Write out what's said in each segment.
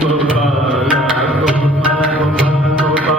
Gopala, Gopala, Gopala,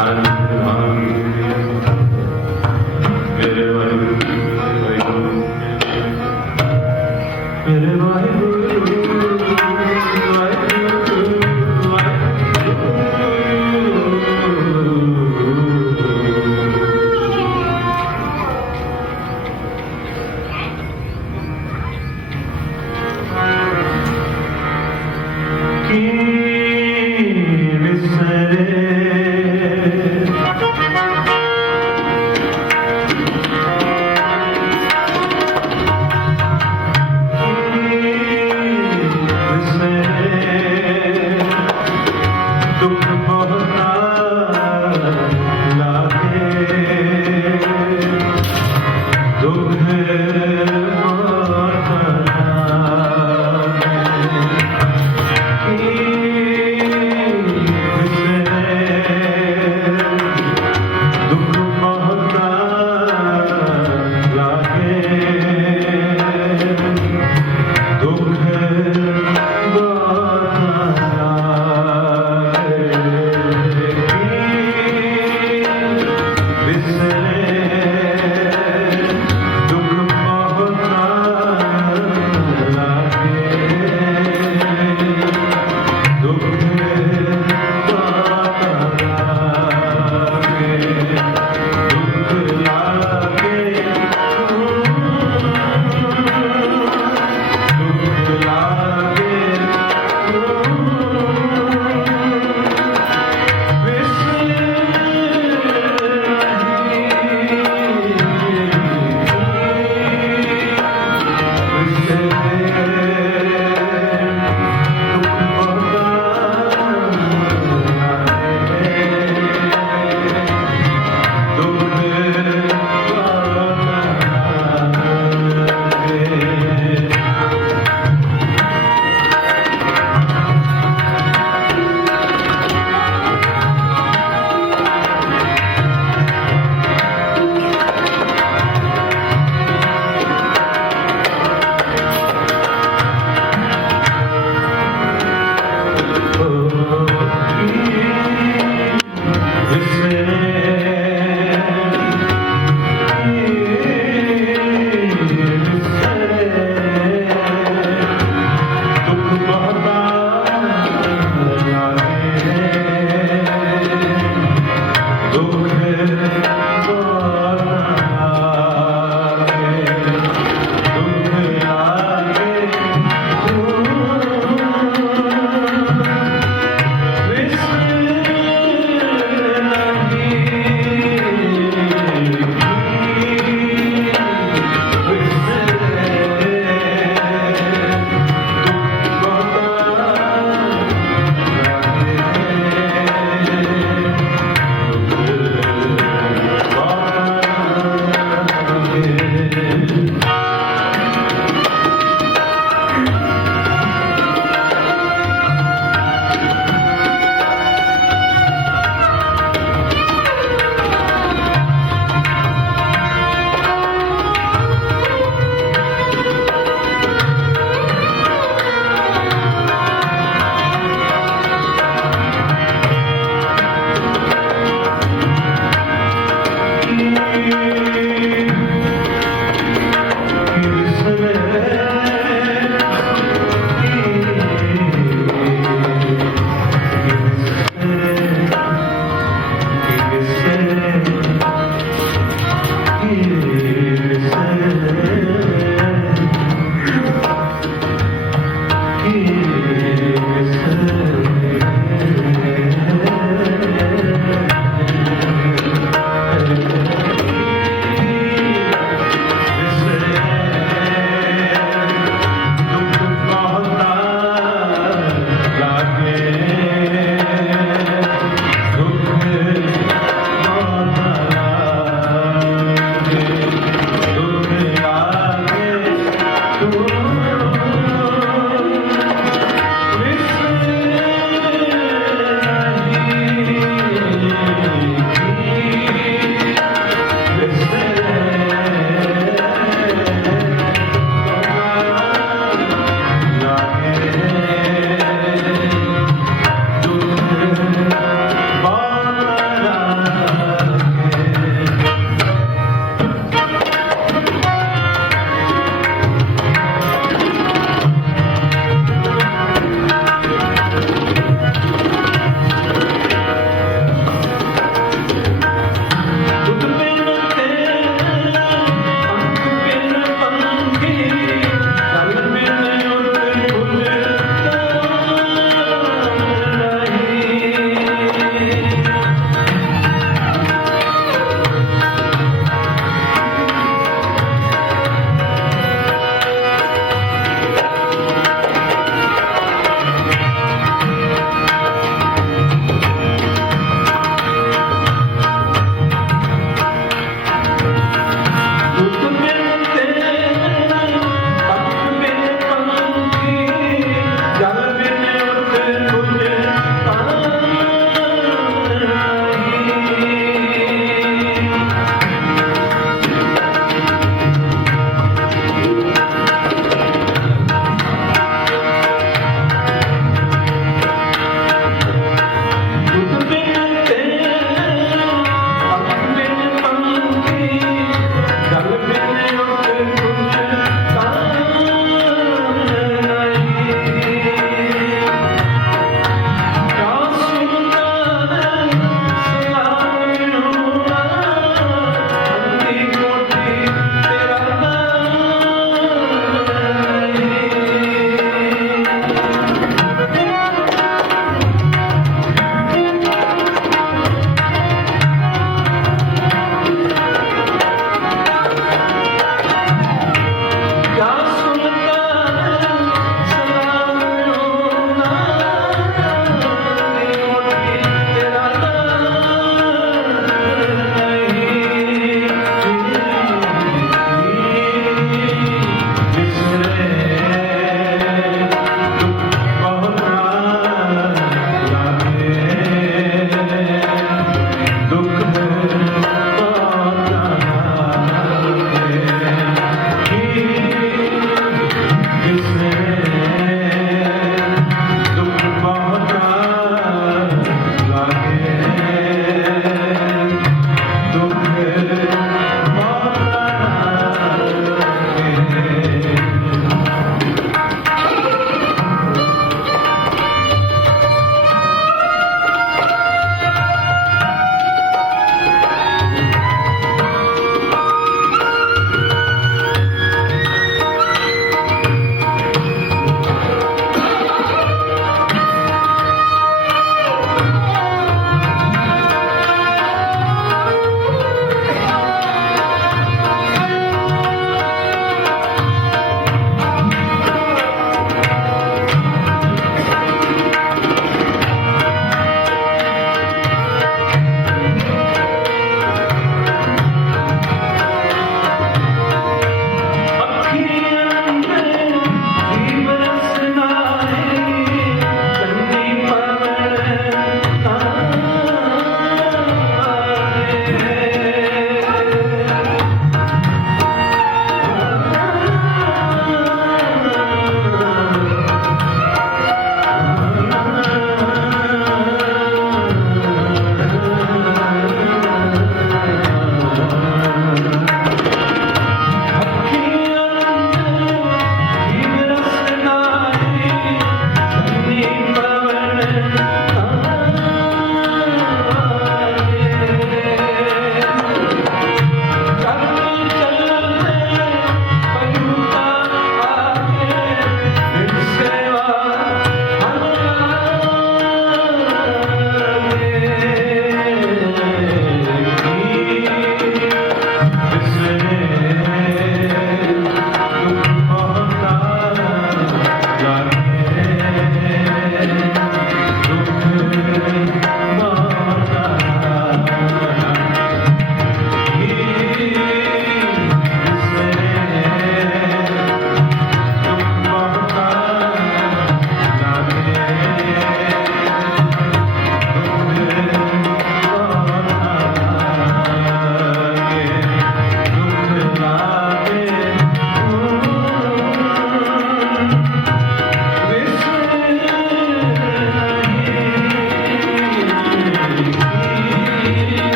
Anand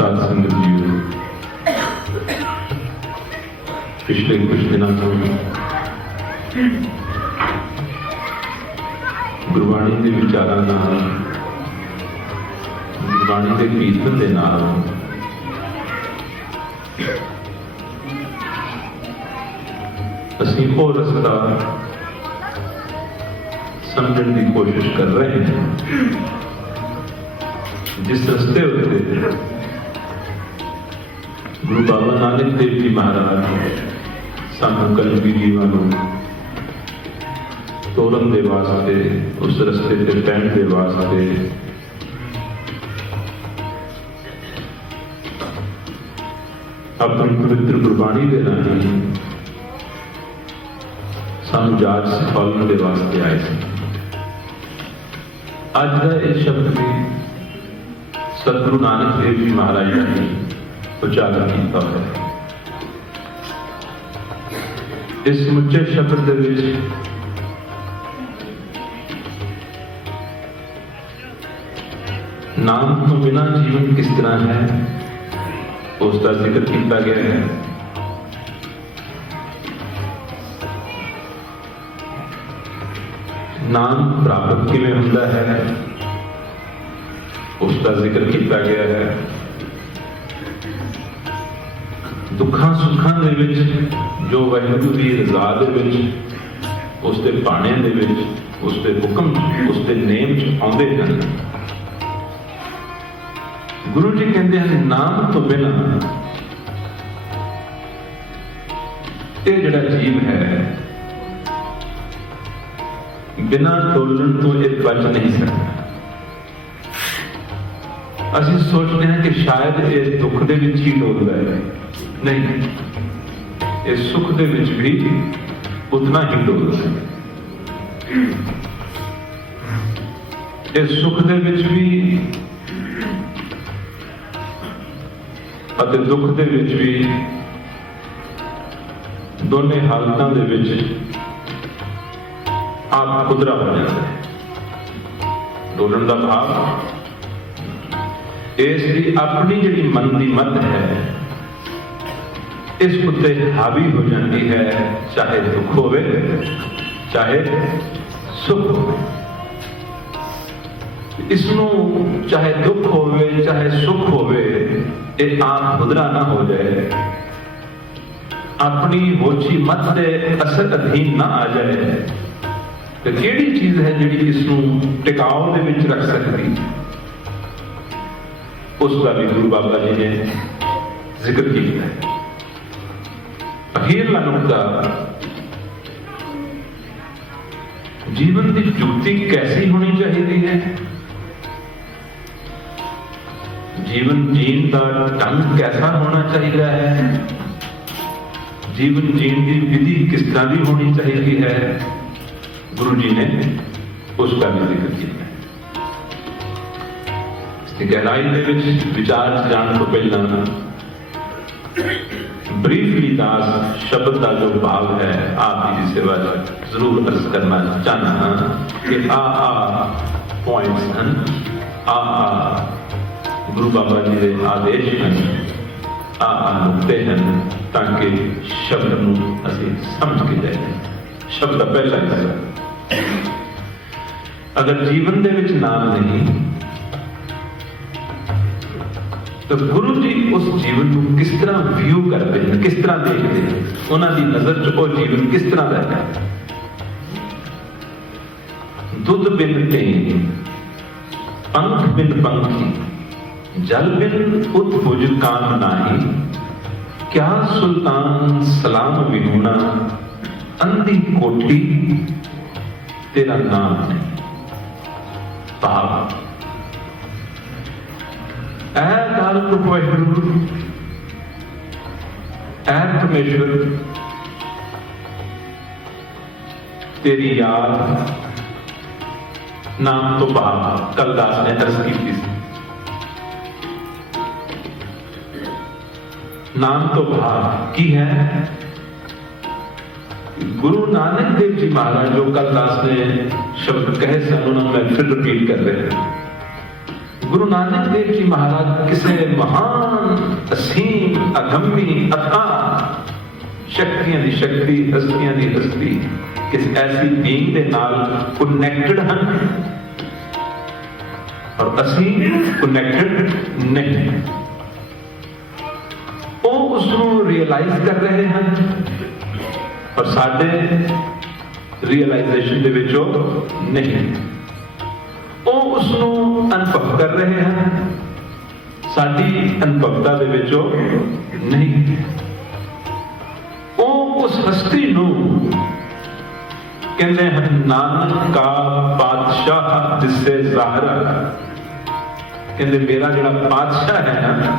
साध संगत जी, पिछले कुछ दिनों ਤੋਂ ਗੁਰਬਾਣੀ ਦੇ ਵਿਚਾਰਾਂ ਨਾਲ, ਗੁਰਬਾਣੀ ਦੇ ਕੀਰਤਨ ਦੇ ਨਾਲ ਅਸੀਂ ਉਹ ਰਸਤਾ ਸਮਝਣ ਦੀ ਕੋਸ਼ਿਸ਼ ਕਰ ਰਹੇ ਹਾਂ जिस रस्ते उत्ते गुरु बाबा नानक देव जी महाराज सानू कलगी जीवां नूं तोड़न दे वास्ते, उस रस्ते ते पैण दे वास्ते अपनी पवित्र गुरबाणी दे राही सानू जाच सिखाउण दे वास्ते आए सी। अज का इस शब्द भी सतगुरु नानक देव जी महाराज ने उजागर किया है। इस समुचे शब्द दे विच नाम तो बिना जीवन किस तरह है उसका जिक्र किया गया है। नाम प्राप्त किवें हुंदा है उसका जिक्र किया गया है। दुखा सुखा दे विच जो वाहिगुरू की रज़ा दे विच, उसके पाने दे विच, उसके हुक्म, उसके नेम च आउंदे हन। गुरु जी कहते हैं नाम तो बिना ये जिहड़ा जीव है बिना डोलण तो ये बच नहीं सकता। ਅਸੀਂ सोचते हैं कि शायद ये दुख दे विच ही डोलदा है, नहीं, ये सुख दे विच भी उतना ही डोलदा है। ये सुख दे विच भी ਅਤੇ दुख दे विच भी दोने हालतां दे विच आप खुदरा हो जाता है। डोलण का भाव इसकी अपनी जिहड़ी मन की मत है इस उत्ते हावी हो जाती है, चाहे दुख होवे चाहे सुख होवे। इसनों चाहे दुख होवे चाहे सुख होवे ये आप खुदरा ना हो जाए, अपनी होची मत के असर अधीन ना आ जाए तो किहड़ी चीज है जिहड़ी इसनों टिकाव दे विच रख सकती, उसका भी गुरु बाबा जी ने जिक्र किया है। अखीरला नुक्ता जीवन की जुक्ति कैसी होनी चाहिए है, जीवन जीन का ढंग कैसा होना चाहिए है, जीवन जीन की विधि किस तरह की होनी चाहिए है, गुरु जी ने उसका भी जिक्र किया है। गहराई के विचार जाने तो पहला ब्रीफली दास शब्द का जो भाव है आप जी सेवा जरूर अर्ज करना चाहना कि आ पॉइंट्स हैं, आ गुरु बाबा जी के आदेश हैं, आ नुकते हैं ताकि शब्द नूं असीं समझ के जाए। शब्द का पहला हिस्सा, अगर जीवन दे विच नाम नहीं तो गुरु जी उस जीवन को किस तरह व्यू करते हैं, किस तरह देखते हैं, उन्होंने नजर च वो जीवन किस तरह रहता है। दुध बिन टेन पंख बिन पंखी जल बिन उत्भुज काम नाही, क्या सुल्तान सलाम विहूणा अंधी कोठी तेरा नाम नहीं। भाव ऐ अकाल पुरख वाहिगुरू, ऐ परमेश्वर तेरी याद नाम तो भाव कलदास ने अर्ज की थी। नाम तो भाव की है गुरु नानक देव जी महाराज जो कलदास ने शब्द कहे सन उन्होंने मैं फिर रिपीट कर रहे हैं। गुरु नानक देव जी महाराज किसी महान असीम अगम्य अथाह शक्तियां की शक्ति हस्तियां की हस्ती किसी ऐसी बीइंग के नाल कनेक्टेड हैं और असी कनेक्टेड नहीं। वो उसको रियलाइज कर रहे हैं और साडे रियलाइजेशन दे विचों नहीं। वो उसको अनुभव कर रहे हैं, साडी अनुभवता दे विचों नहीं। वो उस हस्ती नू कहते हैं नानक का बादशाह जिससे ज़ाहिर कहते मेरा जिहड़ा बादशाह है ना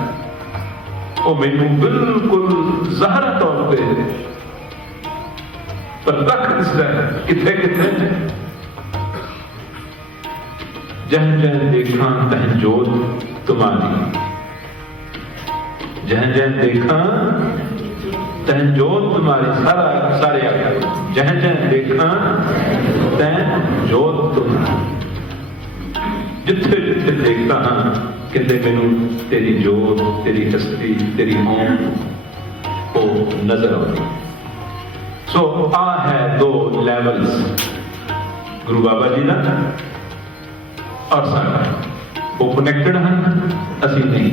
वो मैनू बिल्कुल ज़ाहिर तौर पर प्रत्यक्ष दिसदा है। किथे किथे जह जह देखा तह जोत तुम्हारी, जह जह देखा तह जोत तुम्हारी, सारा सारे जह जह देखा तह जोत तुम्हारी। जिथे जिथे देखता हाँ कहते मैनू तेरी जोत तेरी हस्ती तेरी होम को नजर आती। सो आ है दो लैवल्स गुरु बाबा जी का और साडा, वो कनेक्टेड हैं असी नहीं।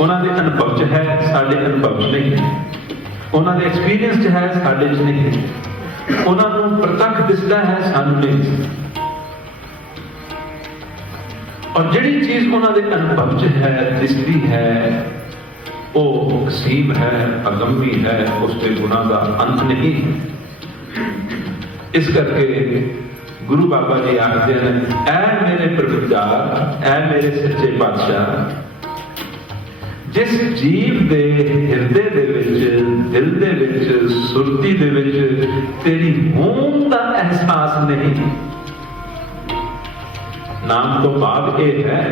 उन्होंने अनुभव च है साडे अनुभव च नहीं, उन्होंने एक्सपीरियंस च है साडे च नहीं, उन्होंने प्रत्यक्ष दिसदा है सानू नहीं। और जिहड़ी चीज उन्होंने अनुभव च है दिसदी है वो असीम है अगम्य है, उसके गुणा का अंत नहीं। इस करके गुरु बाबा जी आखते हैं ऐ मेरे परवरदिगार ऐ मेरे सच्चे पातशाह, जिस जीव दे हिरदे दे विच दिल दे विच सुरती दे विच तेरी होंद का एहसास नहीं। नाम तो भाव ये है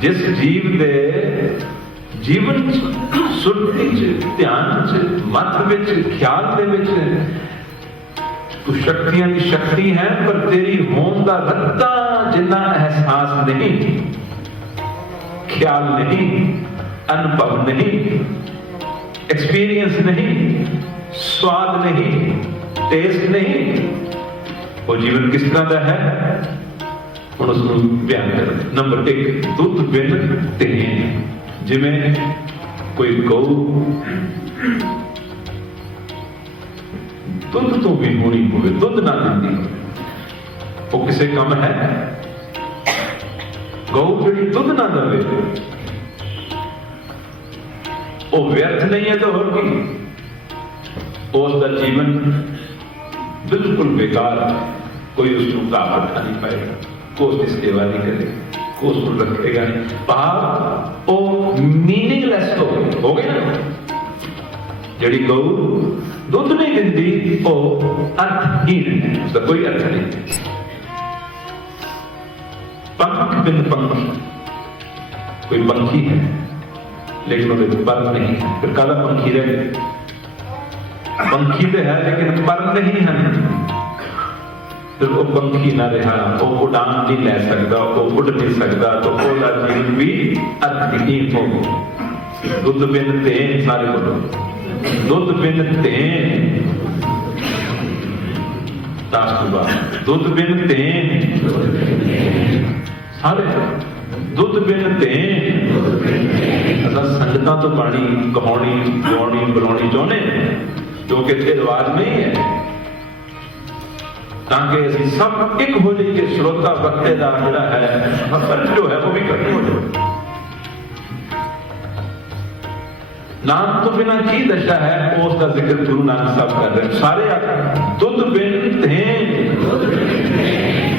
जिस जीव दे जीवन सुरती च ध्यान च मत विच ख्याल दे विच तू शक्तियां की शक्ति है पर तेरी होंद का रत्ता जिन्ना एहसास नहीं, ख्याल नहीं, अनुभव नहीं, एक्सपीरियंस नहीं, स्वाद नहीं, टेस्ट नहीं। वो जीवन किस तरह का है ਹੁਣ ਉਸ ਨੂੰ ਬਿਆਨ ਕਰ। ਨੰਬਰ 1 ਦੁੱਧ ਬਿਨ ਤੇਨ, ਜਿਵੇਂ ਕੋਈ ਗਊ ਦੁੱਧ ਤੋਂ ਵੀ ਹੋਣੀ ਹੋਵੇ, ਦੁੱਧ ਨਾ ਦਿੰਦੀ ਉਹ ਕਿਸੇ ਕੰਮ ਹੈ? ਗਊ ਜਿਹੜੀ ਦੁੱਧ ਨਾ ਦੇਵੇ ਉਹ ਵਿਅਰਥ ਨਹੀਂ ਹੈ ਤਾਂ ਹੋਰ ਕੀ? ਉਸ ਦਾ ਜੀਵਨ ਬਿਲਕੁਲ बेकार, कोई उसको काम उठा नहीं पाएगा, कोई उसकी सेवा नहीं करेगा, कोई उसको रखेगा नहीं। भाव वो मीनिंगलेस हो गए ना। जिहड़ी गऊ दुध नहीं दिंदी वो अर्थहीन है, उसका कोई अर्थ नहीं। पंख बिन पंखी, कोई पंखी है लेकिन वो पर नहीं है, फिर काला पंखी रहे। पंखी तो है लेकिन पर नहीं है, फिर वो पंखी ना रहा, वो उड़ान नहीं ले सकता, वो उड़ नहीं सकता, तो उसका जीवन भी अर्थहीन हो गया। दुध बिन तेन, सारे बोलो दुध बिन तेन, दुध बिन तेन, सारे दुध बिन तेन। असा संगतां तो बाणी कहानी गाउणी बुलाउणी चाहुंदे जो कि इत्थे रिवाज नहीं है, ताकि असीं सब एक हो जाइए। श्रोता वक्ते का जिहड़ा है फर्क जो है वो भी कट हो जाए। नाम तो बिना की दशा है उसका जिक्र गुरु नानक साहब कर रहे हैं। सारे दुध बिन तेन,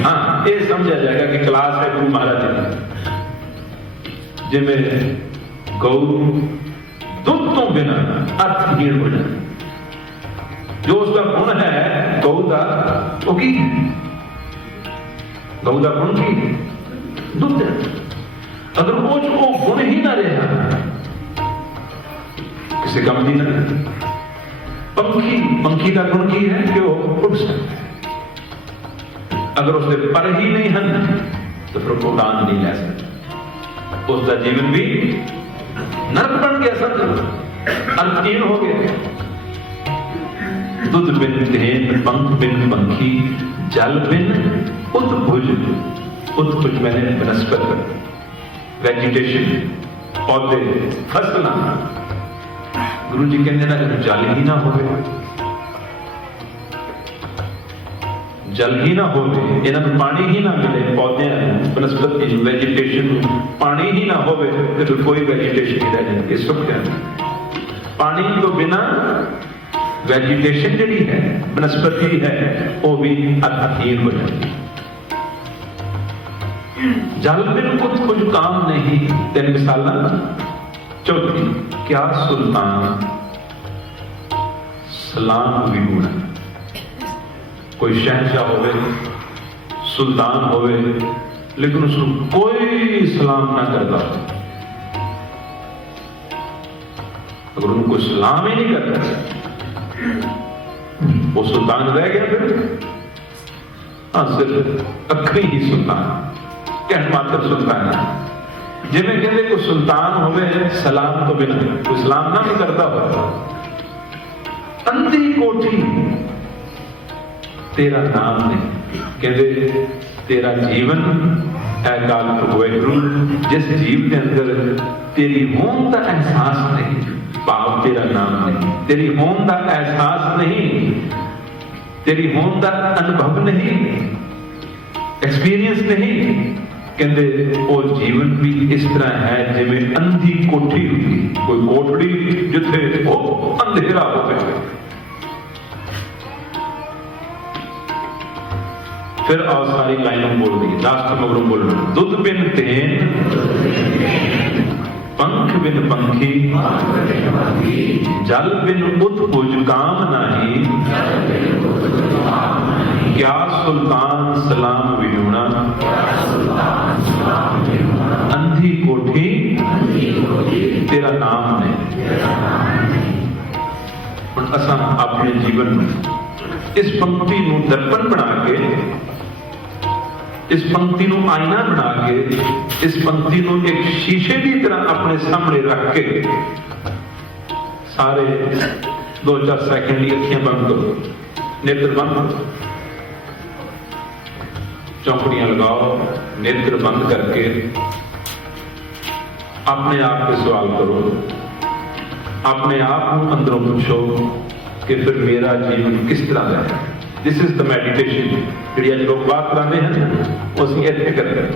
हाँ ये समझा जाएगा कि क्लास है गुरु महाराज जी। जिमें गौ दुध तो बिना अर्थहीन हो जाए। जो उसका गुण है गौ का वो की है, गौ का गुण की दुध है। अगर वो जो गुण ही ना रहा किसी काम की ना। पंखी, पंखी का गुण की है कि वो उड़ सकता है। अगर उसके पर ही नहीं हन तो फिर उड़ान नहीं ले सकता, उसका जीवन भी नरक बन गया, सब अर्थहीन हो गया। दुध बिन धेन, पंख बिन पंखी, जल बिन उत्भुज। उत्भुज मैंने वनस्पति, वेजिटेशन, पौधे, फसल। गुरु जी कहते ना जल ही ना होवे, जल ही ना होवे, इन्हां नूं पानी ही ना मिले, पौधे वनस्पति वेजिटेशन पानी ही ना होवे तो कोई वेजिटेशन नहीं रह जाती, सुख जाती। पानी तो बिना वेजिटेशन जिहड़ी है, वनस्पति है, वो भी अर्थहीन हो जाती। जल बिन कुछ काम नहीं। 3 मिसालां। चौथी, क्या सुल्तान सलाम विगुण। कोई शहंशाह होवे, सुल्तान होवे, लेकिन उसको कोई सलाम ना करता, अगर उनको सलाम ही नहीं करता वो सुल्तान रह गया। फिर सिर्फ अखरी ही सुल्तान, कहने मात्र सुल्तान है। जिन्हें कहते कोई सुल्तान होवे सलाम तो बिना, कोई सलाम ना भी करता हो। अंधी कोठी तेरा नाम नहीं, कहते तेरा जीवन है काल वाहिगुरू, जिस जीव के अंदर तेरी होंद का एहसास नहीं, भाव तेरा नाम नहीं, तेरी होंद का एहसास नहीं, तेरी होंद का अनुभव नहीं, एक्सपीरियंस नहीं, कहते वो जीवन भी इस तरह है जिवें अंधी कोठी होगी, कोई कोठड़ी जिथे वो अंधेरा हो गया। फिर आओ सारी लाइनों बोल दी, लास्ट मगरों बोल रहे। दुध बिन धेन, पंख बिन पंखी, जल बिन उत्भुज काम नाही, क्या सुल्तान सलाम विहुणा। अंधी कोठी तेरा नाम नहीं। असा अपने जीवन में इस पंक्ति नूं दर्पण बना के, इस पंक्ति नूं आईना बना के, इस पंक्ति नूं एक शीशे की तरह अपने सामने रख के सारे 2-4 सेकंड की अखियां बंद करो, नेत्र बंद करो, चौकड़ियां लगाओ, नेत्र बंद करके अपने आप पे सवाल करो, अपने आप को अंदरों पूछो कि फिर मेरा जीवन किस तरह का है। दिस इज द मेडिटेशन जी लोग बात कराते हैं, वो असं इतने करते हैं।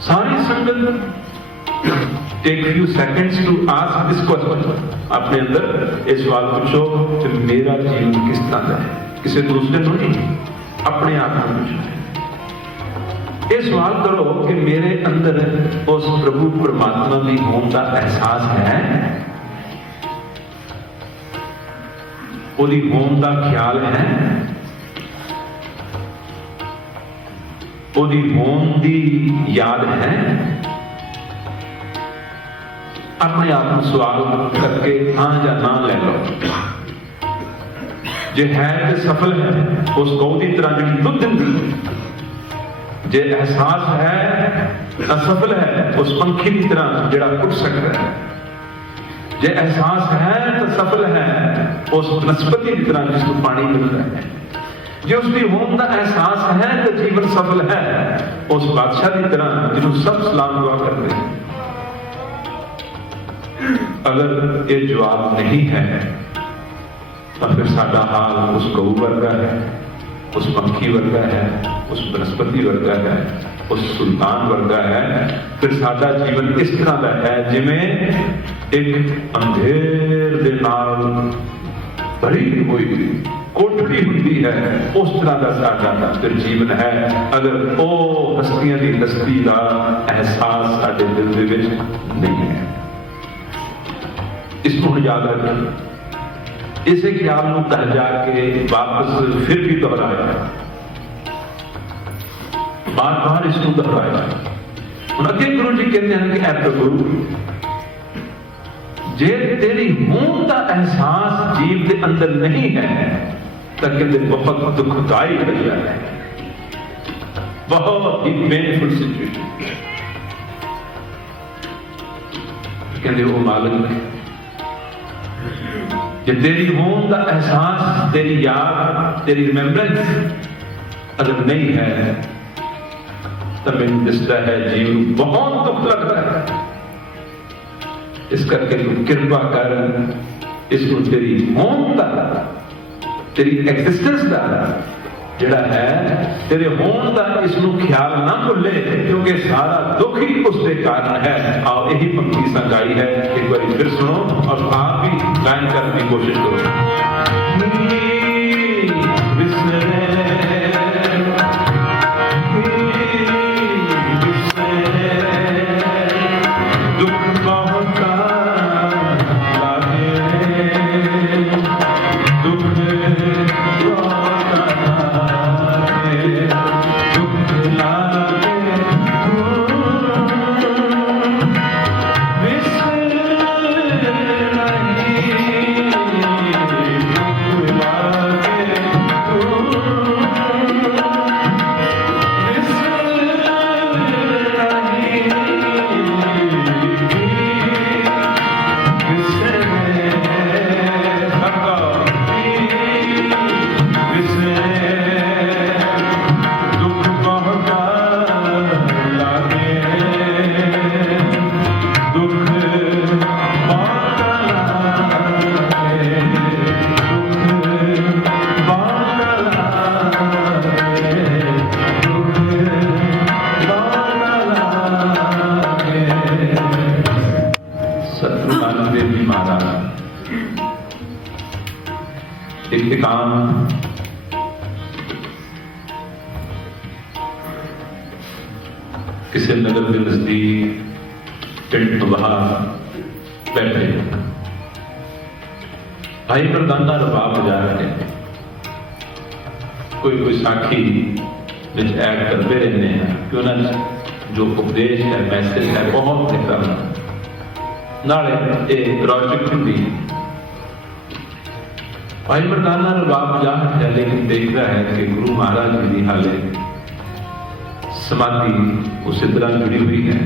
सारी संगत take few seconds to ask this question, अपने अंदर ये सवाल पूछो कि मेरा जीवन किस तरह का है, किसी दूसरे को नहीं, अपने आप को पूछो। ये सवाल करो कि मेरे अंदर उस प्रभु परमात्मा की होंद का एहसास है, ओदी होंद का ख्याल है, ओदी होंद की याद है। अपने आप को सवाल करके हाँ या ना ले लो। जे है तो सफल है, उस गौ की तरह जी दुध दिंदी। जे एहसास है असफल है, उस पंखी की तरह जड़ा उठ सकता है। जे एहसास है तो सफल है, उस वनस्पति की तरह जिसको पानी मिलता है। जे उसकी होंद का एहसास है तो जीवन सफल है, उस बादशाह की तरह जिन्होंने सब सलाम दुआ करते हैं। अगर ये जवाब नहीं है तो फिर साडा हाल उस गऊ वर्गा है, उस पंखी वर्गा है, उस वनस्पति वर्गा है, उस सुल्तान वर्गा है। फिर साडा जीवन इस तरह का है जिवें एक अंधेर दे नाल भरी हुई कोठड़ी होती है, उस तरह का साडा फिर जीवन है। अगर वो हस्तियां की हस्ती का एहसास साडे दिल दे विच नहीं है। इसको याद रखें। इसे ख्याल को घर जाके वापस फिर भी दोहराया, बार बार इसको दोहराया। अगे गुरु जी कहते हैं कि ऐ प्रभु, जे तेरी होंद का एहसास जीव के अंदर नहीं है तो कहते बहुत दुखदाई है। बहुत ही पेनफुल सिचुएशन। कहते वो मालिक जे तेरी होंद का एहसास, तेरी याद, तेरी रिमेंबरेंस अगर नहीं है तो मैंने दिसता है जीव बहुत दुख लगता है। इस करके तू कृपा कर इसको तेरी होंद का, तेरी एग्जिस्टेंस का जिहड़ा है तेरे होंद का इसनों ख्याल ना भुले, क्योंकि सारा दुख ही उसके कारण है। आओ यही पंक्ति संगाई है, एक बार फिर सुनो और आप भी गायन करने की कोशिश करो। किसी नगर के नजदीक टेंट बाहर बैठे भाई मर्दाना रबाब बजा रहे हैं। कोई साखी ऐड करते रहते हैं कि उन्होंने जो उपदेश है, मैसेज है, बहुत निकल नाले रौचक होंगी। भाई मर्दाना रबाब बजा है, लेकिन देख रहा है कि गुरु महाराज जी की हाले समाधि उसी तरह जुड़ी हुई है।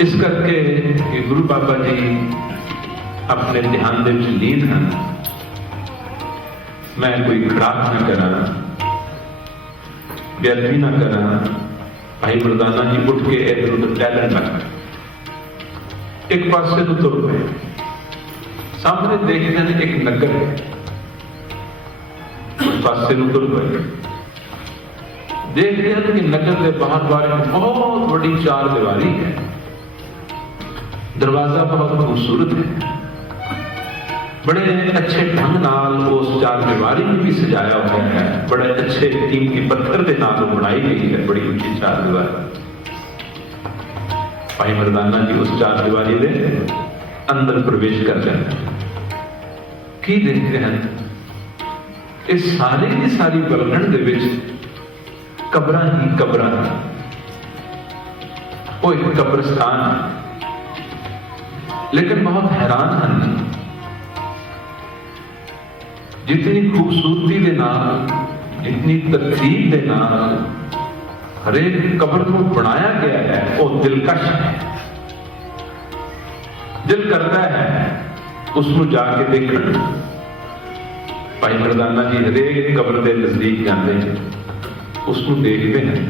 इस करके कि गुरु बाबा जी अपने ध्यान दे विच लीन हैं, मैं कोई खराब ना करा, बेअदबी ना करा। भाई मर्दाना जी उठ के इधर उधर टहलन लग गए, एक पासे तो तुर गए। सामने देखते हैं एक नगर है, उस पासे तो तुर गए। देखते हैं कि नगर के बाहर द्वार बहुत बड़ी चार दीवारी है, दरवाजा बहुत खूबसूरत है, बड़े अच्छे ढंग नाल उस चार दीवारी में भी सजाया हुआ है, बड़े अच्छे कीमती पत्थर के नाल बनाई गई है, बड़ी ऊंची चार दीवारी। भाई मर्दाना जी उस चार दीवारी के अंदर प्रवेश कर जाते हैं। की देखते हैं इस सारी की सारी बलगण दे विच कब्र ही कब्र, वो एक कब्रिस्तान है। लेकिन बहुत हैरान हैं, जितनी खूबसूरती के नाल, जितनी तरतीब के नाल हरेक कब्र को बनाया गया है, वो दिलकश है। दिल करता है उसको जाके देखना। भाई मर्दाना जी हरेक कब्र के नजदीक जाते हैं, उसको देखते हैं,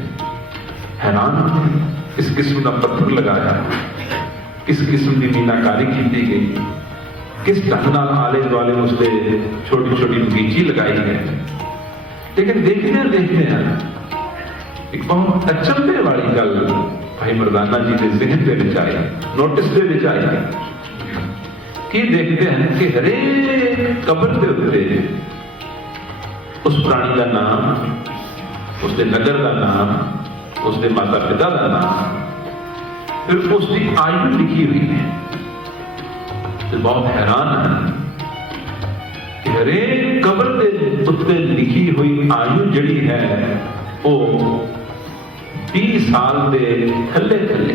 हैरान होते हैं किस किस्म का पत्थर लगाया, किस किस्म की मीनाकारी की गई, किस ढंग नाल आले दुआले उससे छोटी छोटी बगीची लगाई है। लेकिन देखते हैं एक बहुत अचंभे वाली गल भाई मर्दाना जी के ज़हन के विच आई, नोटिस के विच आई कि देखते हैं कि हरेक कब्र के उत्ते उस प्राणी का नाम, उसके नगर का नाम, उसके माता पिता का नाम, फिर उसकी आयु लिखी हुई है। तो बहुत हैरान है कि हरेक कब्र के उत्ते लिखी हुई आयु जड़ी है वो 20 साल के थले थले,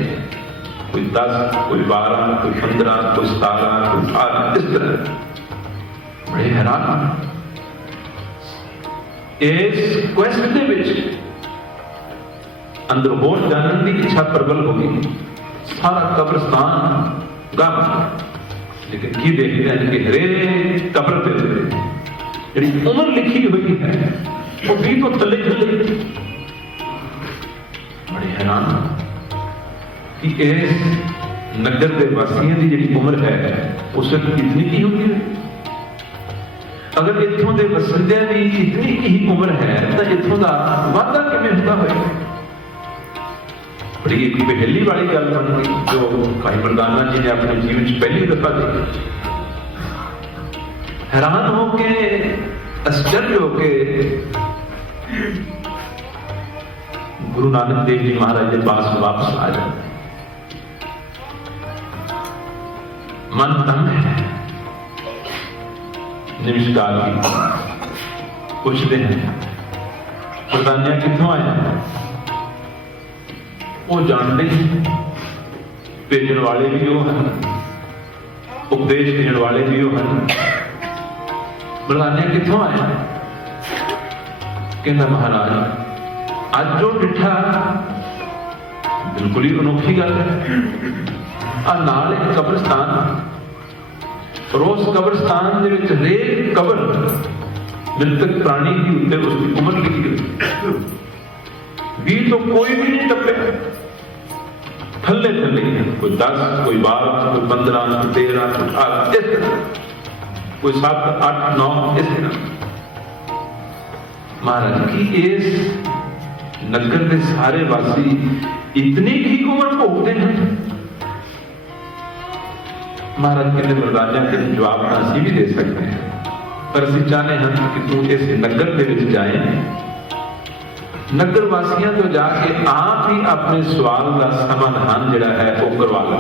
कोई 10, कोई 12, कोई 15, कोई 17, कोई 18, इस तरह। बड़े हैरान इस क्वेस्ट के विच अंदर होर जानने की इच्छा प्रबल होगी, सारा कब्रिस्तान गम। लेकिन की देखते हैं कि हरेक कब्र पे जी उम्र लिखी हुई है वो भी तो थले थले। बड़ी हैरान कि इस नगर के वासियों की जी उम्र है उस वक्त कितनी की होगी है। अगर इतों के वसंदिया की इतनी ही उम्र है तो इतों का वाधा किमें होता होगा। बड़ी एक पहली वाली गल बन गई जो भाई मर्दाना जी ने अपने जीवन पहली दफा देखी। हैरान होके आश्चर्य होके गुरु नानक देव जी महाराज के पास वापस आ जाते। मन तंग है, नमस्कार की पूछते हैं मर्दानिया कितों आया। वो जानते भेजने वाले भी वो हैं, उपदेश देने वाले भी वो हैं। मर्दानिया कितों आया? कहता महाराज अज जो डिठा बिल्कुल ही अनोखी गल है। नाल एक कब्रिस्तान और उस कब्रिस्तान के हरेक कब्र मृतक प्राणी की उत्ते उसकी उम्र लिखी गई भी तो कोई भी नहीं टपे। थले थले कोई 10 कोई 12 कोई 15 कोई 13 कोई 18 इस तरह, कोई 7 8 9 इस तरह। महाराज की इस नगर के सारे वासी इतनी ही उम्र भोगते हैं। महाराज कहते मर्दानिया के जवाब ना असी भी दे सकते हैं पर असं चाहते हैं कि तू इस नगर के जाए, नगर वासियों तो जाके आप ही अपने सवाल का समाधान जिहड़ा है वो करवा लो।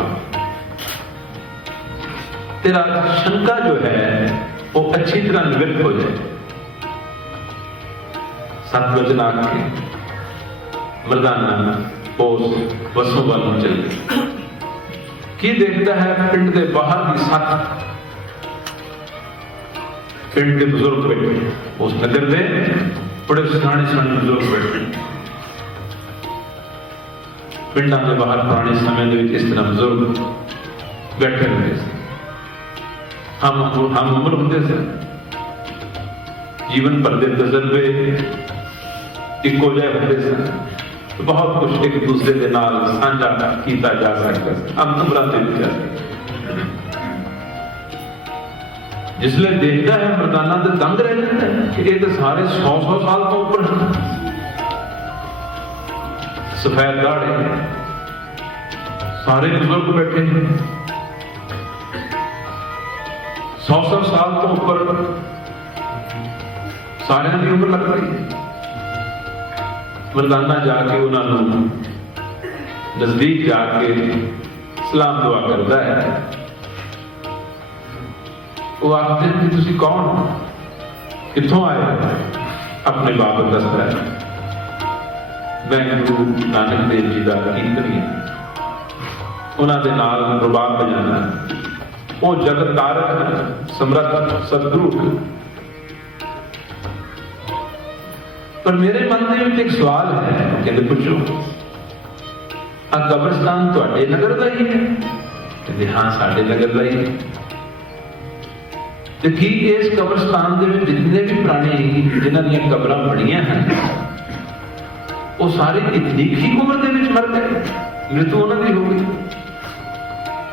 तेरा शंका जो है वो अच्छी तरह निवृत्त हो जाए। सतवचन आके मर्दाना उस वसों वाल चल गया। की देखता है पिंड के बाहर की सत पिंड के बुजुर्ग बैठे, उस नगर के बड़े सियाने सियाने बुजुर्ग बैठे। पिंडा के बाहर पुराने समय इस तरह बुजुर्ग बैठे होंगे। हम उम्र होंगे से जीवन भर के तजर्बे इको जिहे होंगे सन, बहुत कुछ एक दूसरे के नाल साझा किया जा सकता है। हम उम्र से जिसले देखता है मर्दाना तो दंग रह जाता है कि ये तो सारे 100 साल तो ऊपर हैं। सफेद दाढ़े सारे बुजुर्ग बैठे हैं, 100 साल तो ऊपर सारे की उम्र लग रही है। मर्दाना जाके उन्होंने नजदीक जाके सलाम दुआ करता है। वो आखते हैं कि तुसी कौन हो, कित्थों आए? अपने बाप दसता है मैं गुरु नानक देव जी का कीर्तनी है, उन्होंने नाल रुबाब बजाना। वो जगत तारक समर्थ सतगुरु। पर मेरे मन में एक सवाल है, कहते पूछो कब्रिस्तान तुहाडे नगर का ही है? कहते हाँ साडे नगर का ही है। तो की इस कब्रिस्तान के जितने भी प्राणी जिन्हां दी कब्रां बणियां हैं वो सारे इतनी ही उम्र के मर गए, मृत्यु उन्होंने हो गई।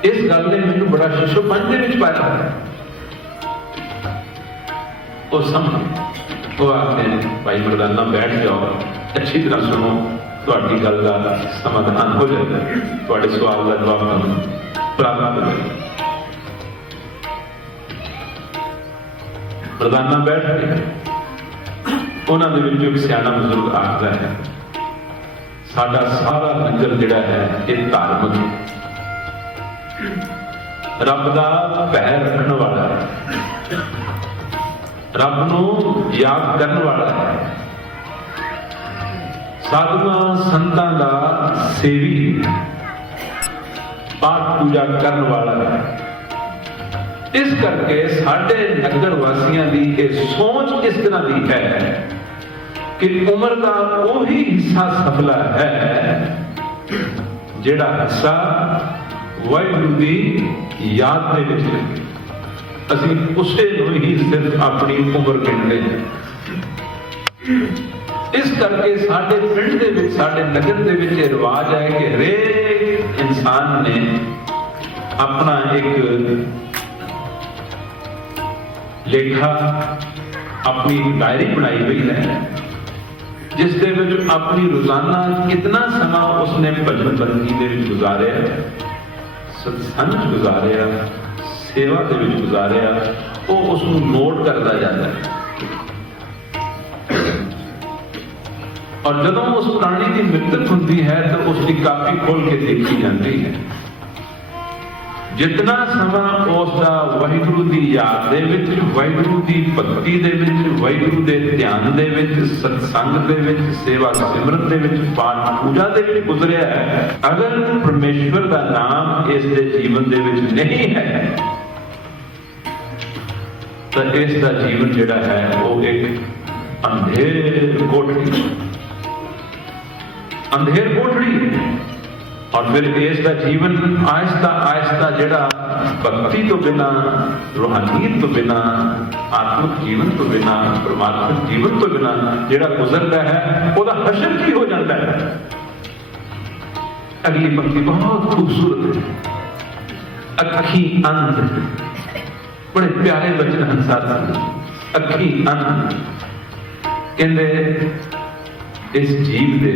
इस गल ने मैनूं बड़ा शिशोपन दे विच पाया है। वो समझ वो आखते हैं भाई मर्दाना बैठ जाओ, अच्छी तरह सुनो, तुहाडी गल का समाधान हो जाएगा, तुहाडे सवाल का जवाब प्राप्त हो जाएगा। मर्दाना बैठ गए। उन्होंने एक सियाना बुजुर्ग आखदा है साडा सारा नगर जिहड़ा है ये धार्मिक रब दा भै रखने वाला है, रब नूं याद करने वाला है, साधुआं संतां दा सेवी, पाठ पूजा करने वाला है। इस करके साडे नगर वासियों की यह सोच इस तरह की है कि उम्र का वही हिस्सा सफला है जिहड़ा हिस्सा वाहिगुरू की याद दे विच लगे। असीं उसे नूं ही सिर्फ अपनी उम्र गिणदे हैं। इस करके साडे पिंड दे विच, साडे नगर दे विच रिवाज है कि हरेक इंसान ने अपना एक लेखा, अपनी डायरी बनाई हुई है जिस दे विच अपनी रोजाना कितना समा उसने भजन बंदगी दे विच गुजारिया, सत्संग गुजारिया, सेवा दे विच गुजारिया, वो उसनूं नोट करता जाता है। और जदों उस प्राणी की मृत्यु होती है तो उसकी कापी खोल के देखी जाती है। जितना समा उसका वाहिगुरू की याद दे विच, वाहिगुरू की भगती दे विच, वाहिगुरू दे ध्यान दे विच, सत्संग दे विच, सेवा सिमरन दे विच, पाठ पूजा दे विच गुजरिया है, अगर परमेश्वर का नाम इस दे जीवन दे विच नहीं है तो इसका जीवन जिहड़ा है वो एक अंधेर कोठड़ी, अंधेर कोठड़ी है। और फिर इसका जीवन आहिस्ता आहिस्ता जिहड़ा भक्ति तो बिना, रूहानियत तो बिना, आत्मिक जीवन तो बिना, परमात्मिक जीवन तो बिना जिहड़ा गुजरता है वह हशर की हो जाता है। अगली पंक्ति बहुत खूबसूरत है। अखी अंध, बड़े प्यारे वचन हैं साथ। अखी अंध कहते इस जीव दे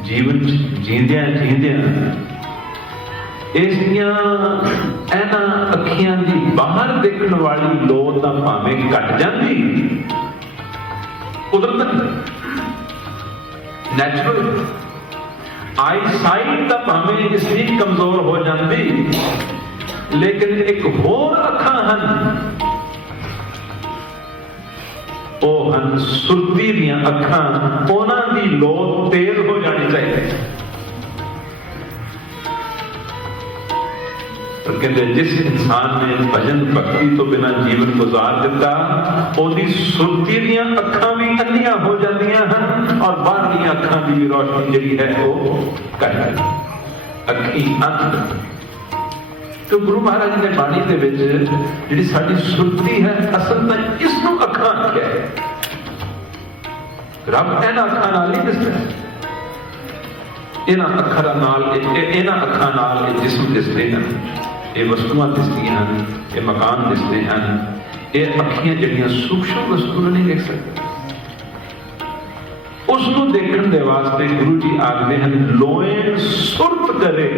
जीवन जींदियां जींदियां इसदियां इन्हां अखियां दी बाहर देखण वाली लो तां भावें घट जांदी, कुदरत नैचुरल आई साइट तां भावें इसदी कमजोर हो जांदी, लेकिन एक होर अखां हन, ਉਹ ਹਨ ਸੁਰਤੀ ਦੀਆਂ ਅੱਖਾਂ, ਉਹਨਾਂ ਦੀ ਲੋਤ ਤੇਜ਼ ਹੋ ਜਾਣੀ ਚਾਹੀਦੀ। ਪਰ ਕਹਿੰਦੇ ਜਿਸ ਇਨਸਾਨ ਨੇ ਭਜਨ ਭਗਤੀ ਤੋਂ ਬਿਨਾਂ ਜੀਵਨ ਗੁਜ਼ਾਰ ਦਿੱਤਾ ਉਹਦੀ ਸੁਰਤੀ ਦੀਆਂ ਅੱਖਾਂ ਵੀ ਅੰਧੀਆਂ ਹੋ ਜਾਂਦੀਆਂ ਹਨ ਔਰ ਬਾਹਰਲੀਆਂ ਅੱਖਾਂ ਦੀ ਵੀ ਰੋਸ਼ਨੀ ਜਿਹੜੀ ਹੈ ਉਹ ਘਟ ਜਾਂਦੀ। ਅੱਖੀ ਅੰਧ तो गुरु महाराज ने बाणी दे विच जिहड़ी साडी सुरती है असल तां इस नूं अखां आख्या है। रब इन्हां अखां नाल नहीं दिसदा, इन्हां अखां नाल इन्हां अखां नाल जिस्म दिसदे हन, ये वस्तुआं दिसदियां हन, ये मकान दिसदे हन, ये अखियां जिहड़ियां सूक्ष्म वस्तु नहीं देख सकदियां। उसनूं देखण दे वास्ते गुरु जी आखदे हन लोएण सुरत करे,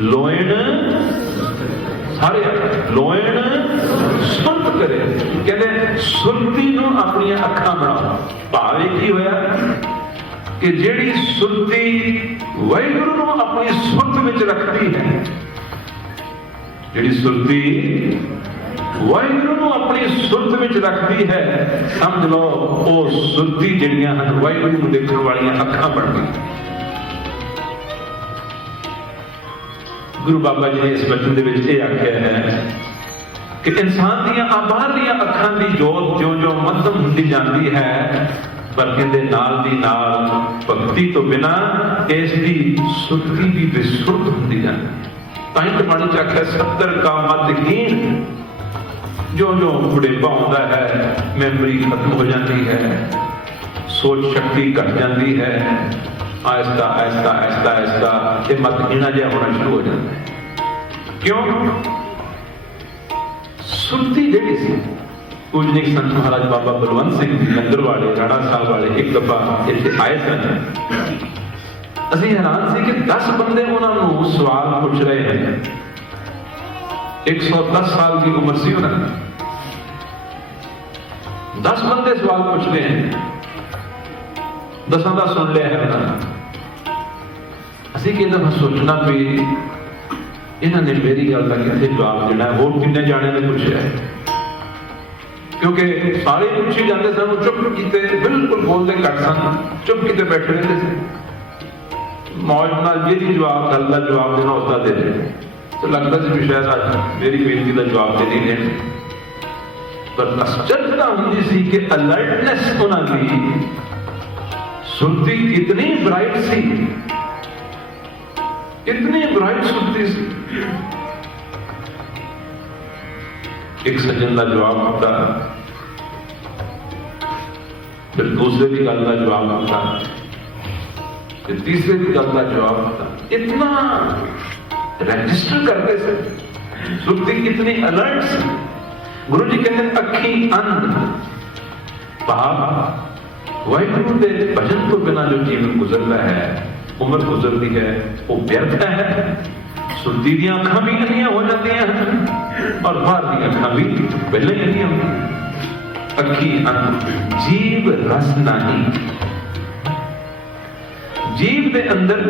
लोएण सारे लोएण सुरत करे, कहते सुरती नूं अपनी अखां बनाओ। भाव की होया कि जिहड़ी सुरती वाहिगुरू नूं अपनी सुरत विच रखती है, जिहड़ी सुरती वाहिगुरू नूं अपनी सुरत विच रखती है, समझ लो वो सुरती जिहड़ियां हन वाहिगुरू नूं देखण वालियां अखां बन गई। गुरु बाबा जी ने इस वचन दे विच यह आख्या है कि इंसान दियां बाहरलियां अखां दी जोत जो जो मध्यम हुंदी जाती है, पर कहते नाल दी नाल भक्ति तो बिना इसकी सुरती भी बेसुरत हुंदी जाती है। तां ही बाणी च आख्या सत्तर का मदहीन, जो जो बुढ़ेपा आउंदा है मैमरी खत्म हो जाती है, सोच शक्ति घट जाती है, आहिस्ता आहिस्ता आहिस्ता आहिस्ता ये मतहीना जिहा होना शुरू हो जाता है। क्यों? सुरती जिहड़ी सी पूजनीक संत महाराज बाबा बलवंत सिंह लंगर वाले राणा साहब वाले एक दफा इत्थे आए सन। असीं हैरान सी कि 10 बंदे उन्होंने सवाल पूछ रहे हैं। 110 साल की उम्र सी उन्होंने, 10 बंदे सवाल पूछ रहे हैं, 10 का सुन लिया है उन्होंने। असीं कि दफा सोचना भी इन्होंने मेरी गल का कितने जवाब देना है, होर कितने जाने ने पूछा है, क्योंकि सारे पूछे जाते सन, चुप किते बिल्कुल बोलते घट सन, चुप किते बैठे रहते थे, मौज नाल जी जवाब गल का जवाब देना उसका दे दे, तो लगता सी भी शायद आज मेरी बेनती का जवाब दे नहीं देना। पर आश्चर्यता होंदी सी कि अलर्टनेस उन्होंने सुरती कितनी ब्राइट सी, कितनी ब्राइट सुरती सी। एक सज्जन का जवाब होता, फिर दूसरे की गल का जवाब होता, फिर तीसरे की गल का जवाब होता। इतना रजिस्टर करते थे, सुरती कितनी अलर्ट सी। गुरु जी कहते अखी अंध भाव वाहिगुरु के भजन तो बिना जो जीवन गुजरता है, उम्र गुजरती है, वो व्यर्थ है। सुरती दी अखां भी अंधियां हो जाती हैं और बाहर दी अखां भी पहले ही अंधियां होती। अखी अंध जीव रस नहीं, जीव के अंदर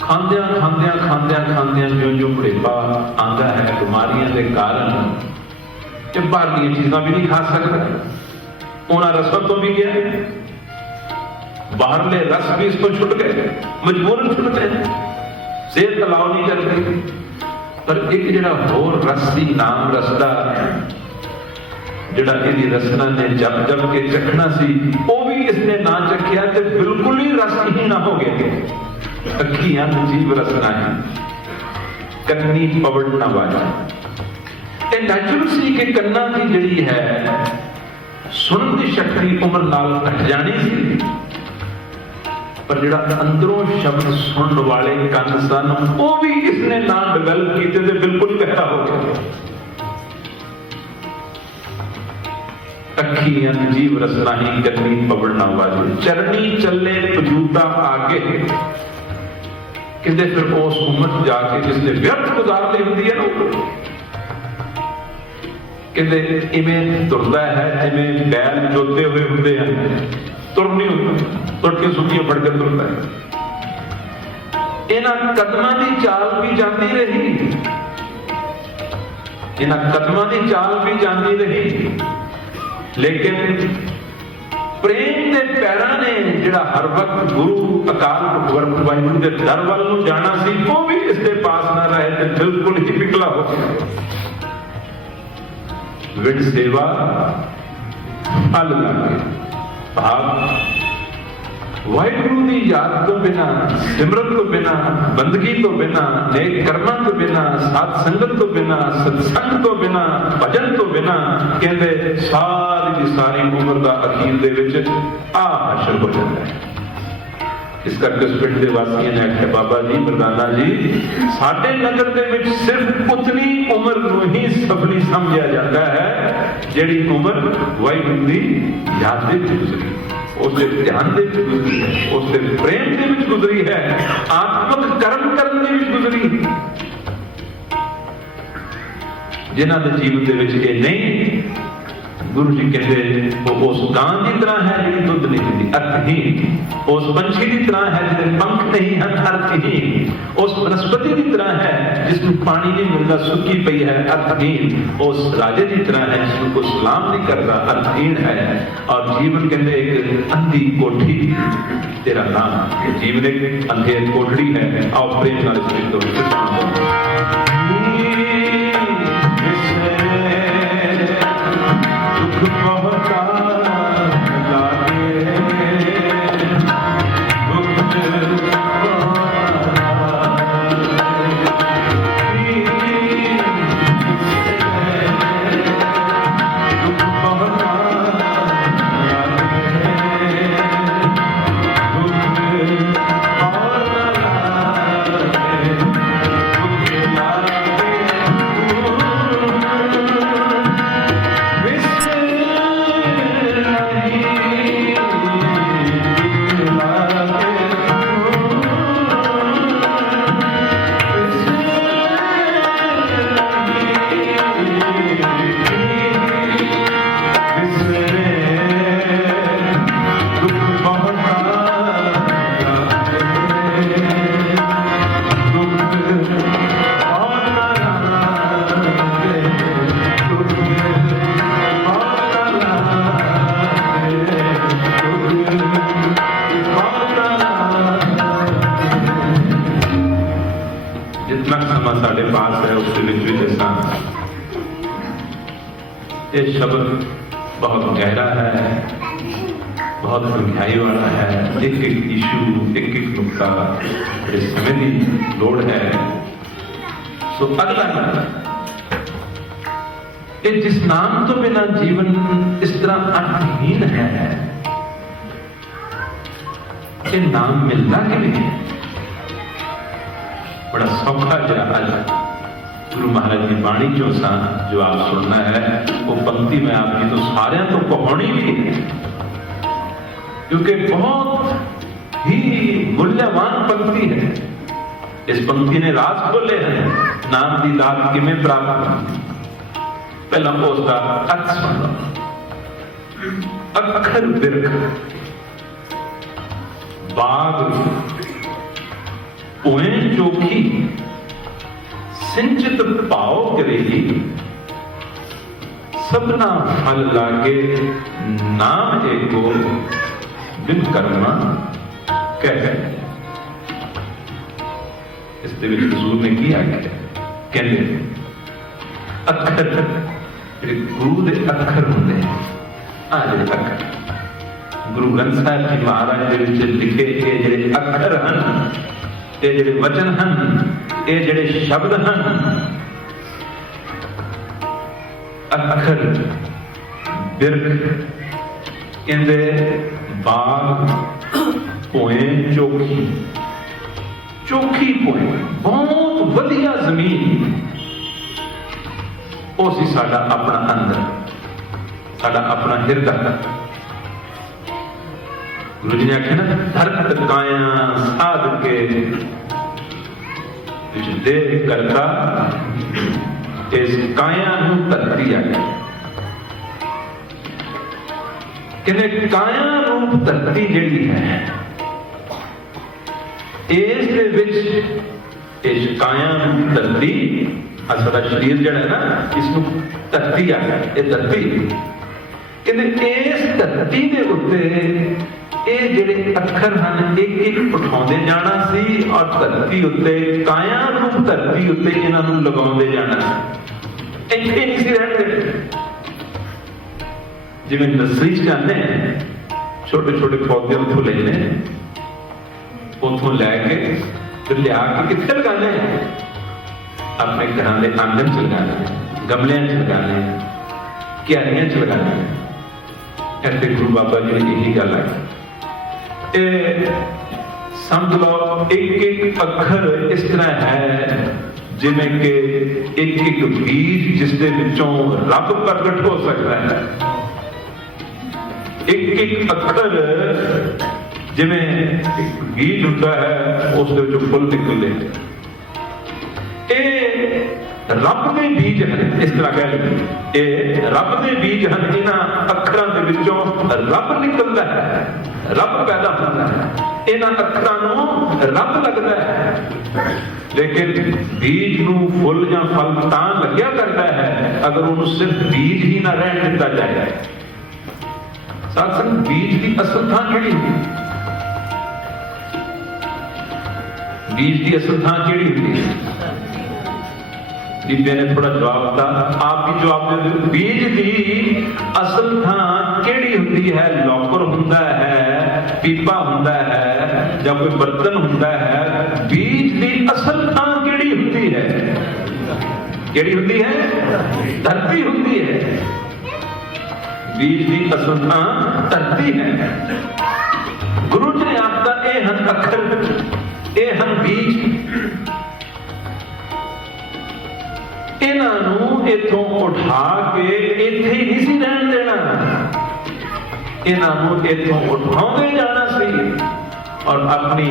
खांदियां खांदियां खांदियां खांदियां जो जो बुढ़ेपा आंदा है बीमारियों के कारण, कि बाहर दी चीज़ां भी नहीं खा सकता, उन्हें रसों तो भी गया, बाहरले रस भी इसको छुट गए, मजबूरन छुट गए, सेहत अलाउ नहीं कर रही। पर एक जड़ा होर रस सी नाम रसदा, जड़ा इहदी रसना ने जप जप के चखना सी, वो भी इसने ना चखिया तो बिल्कुल ही रसहीन हो गया। अखियां जीव रसना है, कन्नी पवड़ ना वाजा। ये नेचुरल सी कि कन्ना की जड़ी है सुनने की शक्ति उम्र नाल घट जानी सी, पर जिहड़ा अंदरों शब्द सुनने वाले कन सन वो भी इसने ना डेवलप किए तो बिल्कुल बहरा हो गया। अखियां जीव रसना ही कन्नी पवड़ ना वाजे, चरनी चले पजूता आगे। कहते फिर उस उम्र जाके जिसने व्यर्थ गुजारती होंगी है ना, कहते इवें तुरता है जिवें बैल जोते हुए होंगे हैं, तुर नहीं होता, तुर के सुखियां फड़ के तुरता है। इन्हां कदमां की चाल भी जाती रही, इन्हां कदमां की चाल भी जाती रही, लेकिन प्रेम के पैरां ने जिहड़ा हर वक्त गुरु अकाल पुरख वाहिगुरू के दर वल नूं जाना सी, वो भी इसके पास ना रहे तो बिल्कुल ही पिघला हो गया। विड सेवा फल लागे भाव वाहिगुरू की याद तो बिना, सिमरन तो बिना, बंदगी तो बिना, नेक कर्मां तो बिना, साथ संगत तो बिना, सत्संग तो बिना, भजन तो बिना, कहते सारी की सारी उम्र का अखीर दे विच आ हासिल हो जाता है। इस करके उस पिंड के वासियों ने आख्या, बाबा जी मरदाना जी, साडे नगर दे विच सिर्फ उतनी उम्र नूं ही सफली समझा जाता है जिहड़ी उम्र वाहिगुरू दी याद दे विच गुजरी, उसके ध्यान दे विच गुजरी है, उसके प्रेम दे विच गुजरी है, आत्मक कर्म करन दे विच गुजरी है। जिन्हां दे जीवन दे विच ये नहीं, गुरु जी कहते वो उस गां की तरह है जिहड़ी दुध नहीं देती, अर्थहीन, उस पंछी की तरह है जिसके पंख नहीं हैं, अर्थहीन, उस वनस्पति की तरह है जिसमें पानी नहीं मिलता, सुखी पई है, अर्थहीन, उस राजे की तरह है जिसमें कोई सलाम नहीं करता, अर्थहीन है। और जीवन कहते एक अंधी कोठी तेरा नाम, जीवन एक अंधेर कोठड़ी है। आओ प्रेम नाल ये शब्द बहुत गहरा है, बहुत गहराई वाला है। एक एक इशू, एक एक नुकता इस समय की लोड़ है। तो अगला कि जिस नाम तो बिना जीवन इस तरह अर्थहीन है, ये नाम मिलना कि नहीं? बड़ा सौखा जरा अज गुरु महाराज की बाणी चो सा जो आप सुनना है, वो पंक्ति में आपकी तो सारे तो कहानी भी है, क्योंकि बहुत ही मूल्यवान पंक्ति है। इस पंक्ति ने राज खोले हैं नाम की लाभ किमें प्राप्त होती। पहला उसका अर्थ सुन लो। अखर बिरख बाग पोएं चोखी सिंचित पाओ करेगी, सबना फल लागे नाम एको बिन कर्मा कह। इस हजूर ने की आगे कहते अखर गुरु के अखर होंगे। आ जे अखर गुरु ग्रंथ साहिब जी महाराज के लिखे ये ਜਿਹੜੇ अखर हैं, ये ਜਿਹੜੇ वचन हैं, ये ਜਿਹੜੇ शब्द हैं, अखर बिरख कहते बाग पोए चोखी। चोखी पोए बहुत वधिया जमीन, वो सी साडा अपना अंदर, साडा अपना हिरदा। गुरु जी ने आख्या ना धरत काया साध के देह करता, इस काया नूं धरती आख्या। कहते काया रूप धरती जिहड़ी है, इस दे विच इस काया रूप धरती, साडा शरीर जिहड़ा है ना, इसनूं धरती आख्या। ये धरती कहते इस धरती दे उत्ते ਇਹ ਜਿਹੜੇ ਅੱਖਰ ਹਨ ਇੱਕ ਇੱਕ ਉਠਾਉਂਦੇ ਜਾਣਾ ਸੀ, ਔਰ ਧਰਤੀ ਉੱਤੇ ਕਾਇਆ ਰੂਪ ਧਰਤੀ ਉੱਤੇ ਇਹਨਾਂ ਨੂੰ ਲਗਾਉਂਦੇ ਜਾਣਾ ਸੀ। ਇੱਥੇ ਨਹੀਂ ਸੀ ਰਹਿੰਦੇ। ਜਿਵੇਂ ਨਰਸਰੀ ਚ ਜਾਂਦੇ ਛੋਟੇ ਛੋਟੇ ਪੌਦੇ ਉੱਥੋਂ ਲੈਂਦੇ, ਉੱਥੋਂ ਲੈ ਕੇ ਫਿਰ ਲਿਆ ਕੇ ਕਿੱਥੇ ਲਗਾਉਂਦੇ? ਆਪਣੇ ਘਰਾਂ ਦੇ ਆਂਗਣ ਚ ਲਗਾਉਂਦੇ, ਗਮਲਿਆਂ ਚ ਲਗਾਉਂਦੇ, ਕਿਆਰੀਆਂ ਚ ਲਗਾਉਂਦੇ। ਇੱਥੇ ਗੁਰੂ ਬਾਬਾ ਜੀ ਨੇ ਇਹੀ ਗੱਲ ਆਖੀ। समझ लो एक एक अखर इस तरह है जिमें कि एक एक बीज जिसके विचों रब प्रगट हो सकता है। एक एक अखर जिमें एक बीज होता है, उसके विचों फुल निकलते। रब के बीज हैं, इस तरह कह लो ये रब के बीज हैं। इन्हां अखरां दे विचों रब निकलता है, रब पैदा होता है, इन्हां अखरां नूं रब लगता है। लेकिन बीज नूं फुल या फल तां लग्या करता है अगर उन्होंने सिर्फ बीज ही ना रहने दिता जाए। सत्संग बीज की असल थां किहड़ी हुंदी? बीज की असल थां किहड़ी हुंदी? बीबे ने थोड़ा जवाब दिता, आप भी जवाब दे दो। बीज की असल थां किहड़ी हुंदी है? लॉकर हुंदा है, पीपा हुंदा है, या कोई बर्तन हुंदा है। बीज की असल थां किहड़ी हुंदी है? किहड़ी हुंदी है? धरती हुंदी है। बीज की असल थां धरती है। गुरु जी ने आखदा ये हन अखर, ये हन बीज। इन्हों इथों उठा के इथे ही नहीं सी रहन देना, इन्हों इथों उठाते जाना सी और अपनी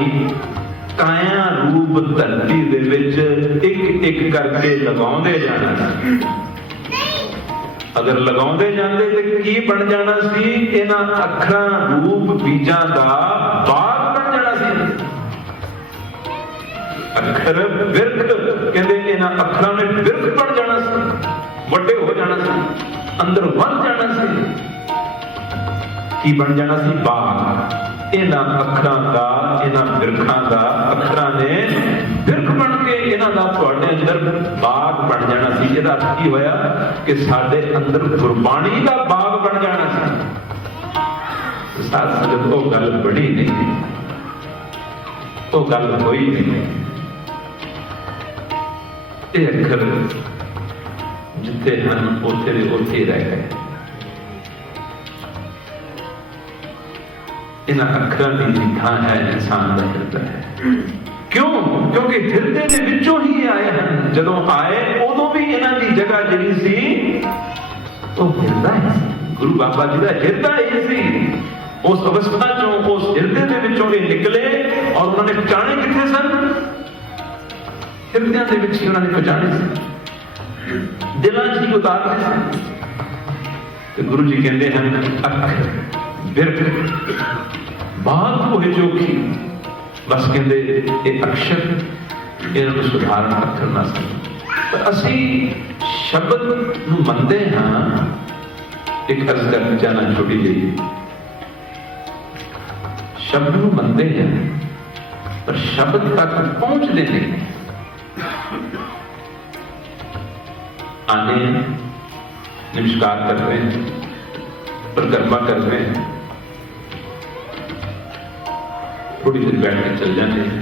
काया रूप धरती दे विच एक एक करके लगाते जाना सी। अगर लगाते जाते तो की बन जाना सी? इन्हां अखरां रूप बीजां दा बाग बन जाना सी। अखर बिरख कहते इन्हां अखरां ने बिरख बन जाना सी, वड्डे हो जाना सी, अंदर वन जाना सी। की बन जाना सी? बाग। इन्हां अखरां दा, इन्हां बिरखां दा, अखरां ने बिरख बन के इन्हां इन्हां दा तुहाडे अंदर बाग बन जाना सी। इहदा अर्थ की होया कि साडे अंदर गुरबाणी दा बाग बन जाना सी। साथ संगत वो गल बनी नहीं, वो गल होई नहीं। ये अखर जिथे हैं उथे दे उथे रह गए। इन्हां अखरां दी जिथा है इंसान दा हिरदा है। क्यों? क्योंकि हिरदे दे विचों ही आए हैं। जदों आए उदों भी इन्हां दी जगह जिहड़ी सी वो हिरदा है। गुरु बाबा जी दा हिरदा ही सी। उस अवस्था चों, उस हिरदे दे विचों ये निकले और उन्होंने पहचाने किथे सन? हिरदियां दे विच ही उन्होंने पहचाने सन, दिलां च ही उतारते सन। तो गुरु जी कहते हैं अख बिरख बात होए जोखी, बस कहते ये अक्षर इन्होंने सुधारण अखर ना सन। पर असी शब्द नूं मनदे हां। एक अर्ज करके जाना छोटी जी, शब्द नूं मनदे हैं पर शब्द तक पहुंचते नहीं। आने नमस्कार कर रहे हैं, परिक्रमा कर रहे हैं, थोड़ी देर बैठ के चल जाते हैं।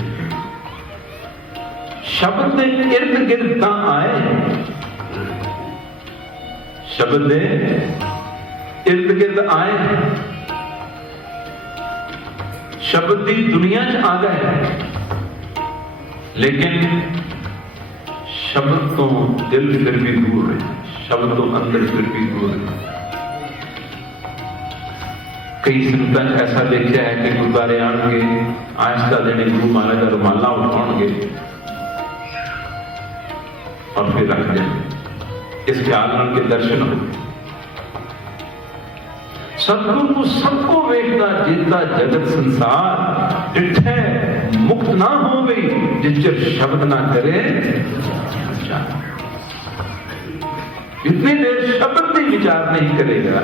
शब्द के इर्द गिर्द तां आए, शब्द के इर्द गिर्द आए, शब्द की दुनिया च आ गए, लेकिन शब्द तो दिल फिर भी दूर है, शब्द तो अंदर फिर भी दूर है। कई संगतां ऐसा देखा है कि गुरुद्वारे आएंगे, आहिस्ता देने गुरु महाराज का रुमाला उठाएंगे और फिर रख देंगे। इस ख्याल में उनके दर्शन होंगे। सतगुरु को सबको वेखदा जिता जगत संसार, डिठे मुक्त ना हो गई जिचर शब्द ना करे। जितनी देर शब्द भी विचार नहीं करेगा,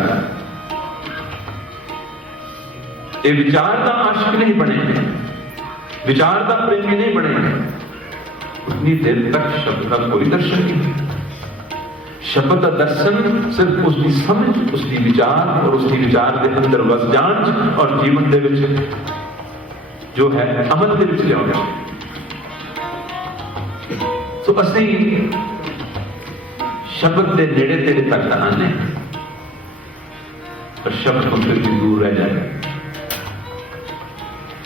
ये विचार का आशिक नहीं बनेगा, विचार का प्रेमी नहीं बनेगा, उतनी देर तक शब्द का कोई दर्शन नहीं। शब्द का दर्शन सिर्फ उसकी समझ, उसकी विचार और उसकी विचार के अंदर वस जान और जीवन दे विच जो है अमल दे विच लियाउणा। तो असी शब्द के नेड़े तेड़े तक आने, पर शब्द तो फिर भी दूर रह जाए।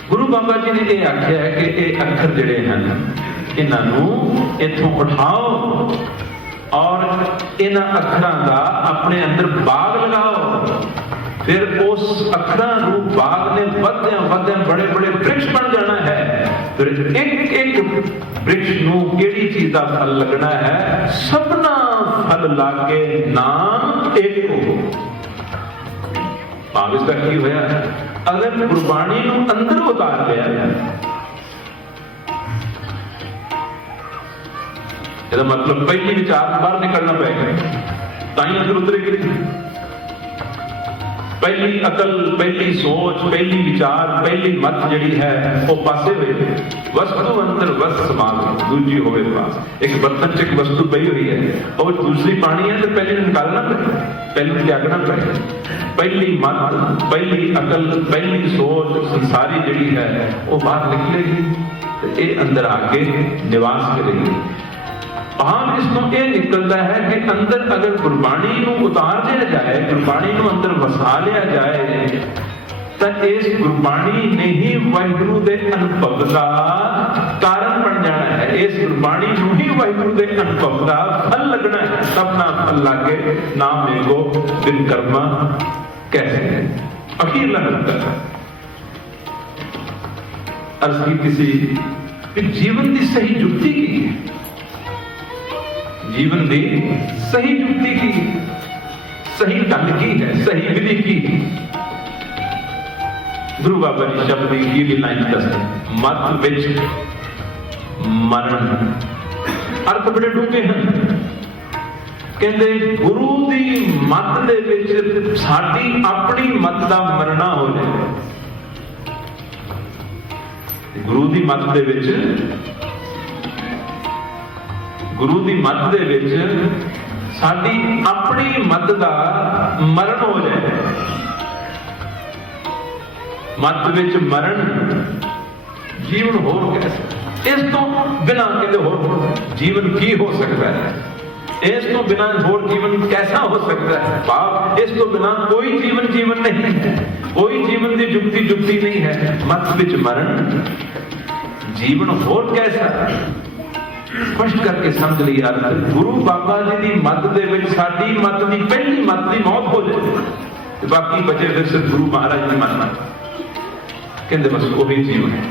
गुरु बाबा जी ने यह आख्या है कि ये अखर जिहड़े हैं इन्हों इथों उठाओ और इन अखरां का अपने अंदर बाग लगाओ। फिर उस अखरां रूप बाग ने वधदे वधदे बड़े बड़े वृक्ष बन जाना है। फिर एक एक वृक्ष नूं केड़ी चीज का फल लगना है? सबना फल लागे नाम एक हो। भाव इसका की होया? अगर गुरबाणी नूं अंदर उतार लिया, इसका मतलब पहली विचार बाहर निकलना पड़ेगा, ताई अंदर उतरेगी। पहली अकल, पहली सोच, पहली विचार, पहली मत जिहड़ी है वो पासे हुए। वस्तु अंदर वस्त समाग दूजी होवे पास। एक बर्तन च एक वस्तु पई हुई है और दूसरी पानी है तो पहले निकालना पड़ेगा, पहले त्यागना पड़ेगा। पहली मत, पहली अकल, पहली सोच संसारी जिहड़ी है वो बाहर निकलेगी तो ये अंदर आके निवास करेगी। भाव इसको यह निकलता है कि अंदर अगर गुरबाणी नूं उतार दिया जाए, गुरबाणी नूं अंदर वसा लिया जाए, तो इस गुरबाणी ने ही वाहिगुरु दे अनुभव का कारण बन जाना है। इस गुरबाणी नूं ही वाहिगुरु दे अनुभव का फल लगना है। सबना फल लागे नाम मेगो बिन कर्मा कैसे अखीरला नंतर अर्ज की किसी जीवन की सही जुक्ति की, जीवन की सही जुक्ति की, सही ढंग की है, सही विधि की। गुरु बाबा जी शब्द की भी लाइन दस मत विच मरण अर्थ बड़े डूंगे हैं। कहते गुरु की मत दे विच साडी अपनी मत का मरना हो जाए। गुरु की मत दे विच गुरु की मत दे विच साडी अपनी मत का मरण हो जाए। मत विच मरण जीवन होर कैसा, इस तो बिना कहते होर जीवन की हो सकता है, इस तो बिना होर जीवन कैसा हो सकता है। भाव इस तो बिना कोई जीवन जीवन नहीं है, कोई जीवन की जुक्ति जुक्ति नहीं है। मत विच मरण जीवन होर कैसा, स्पष्ट करके समझ ली अर्थ। गुरु बाबा जी की मत दे विच साडी मत की पहली मत की मौत हो जाए, बाकी बचे फिर सिर्फ गुरु महाराज की मत कहते बस वही जीवन है,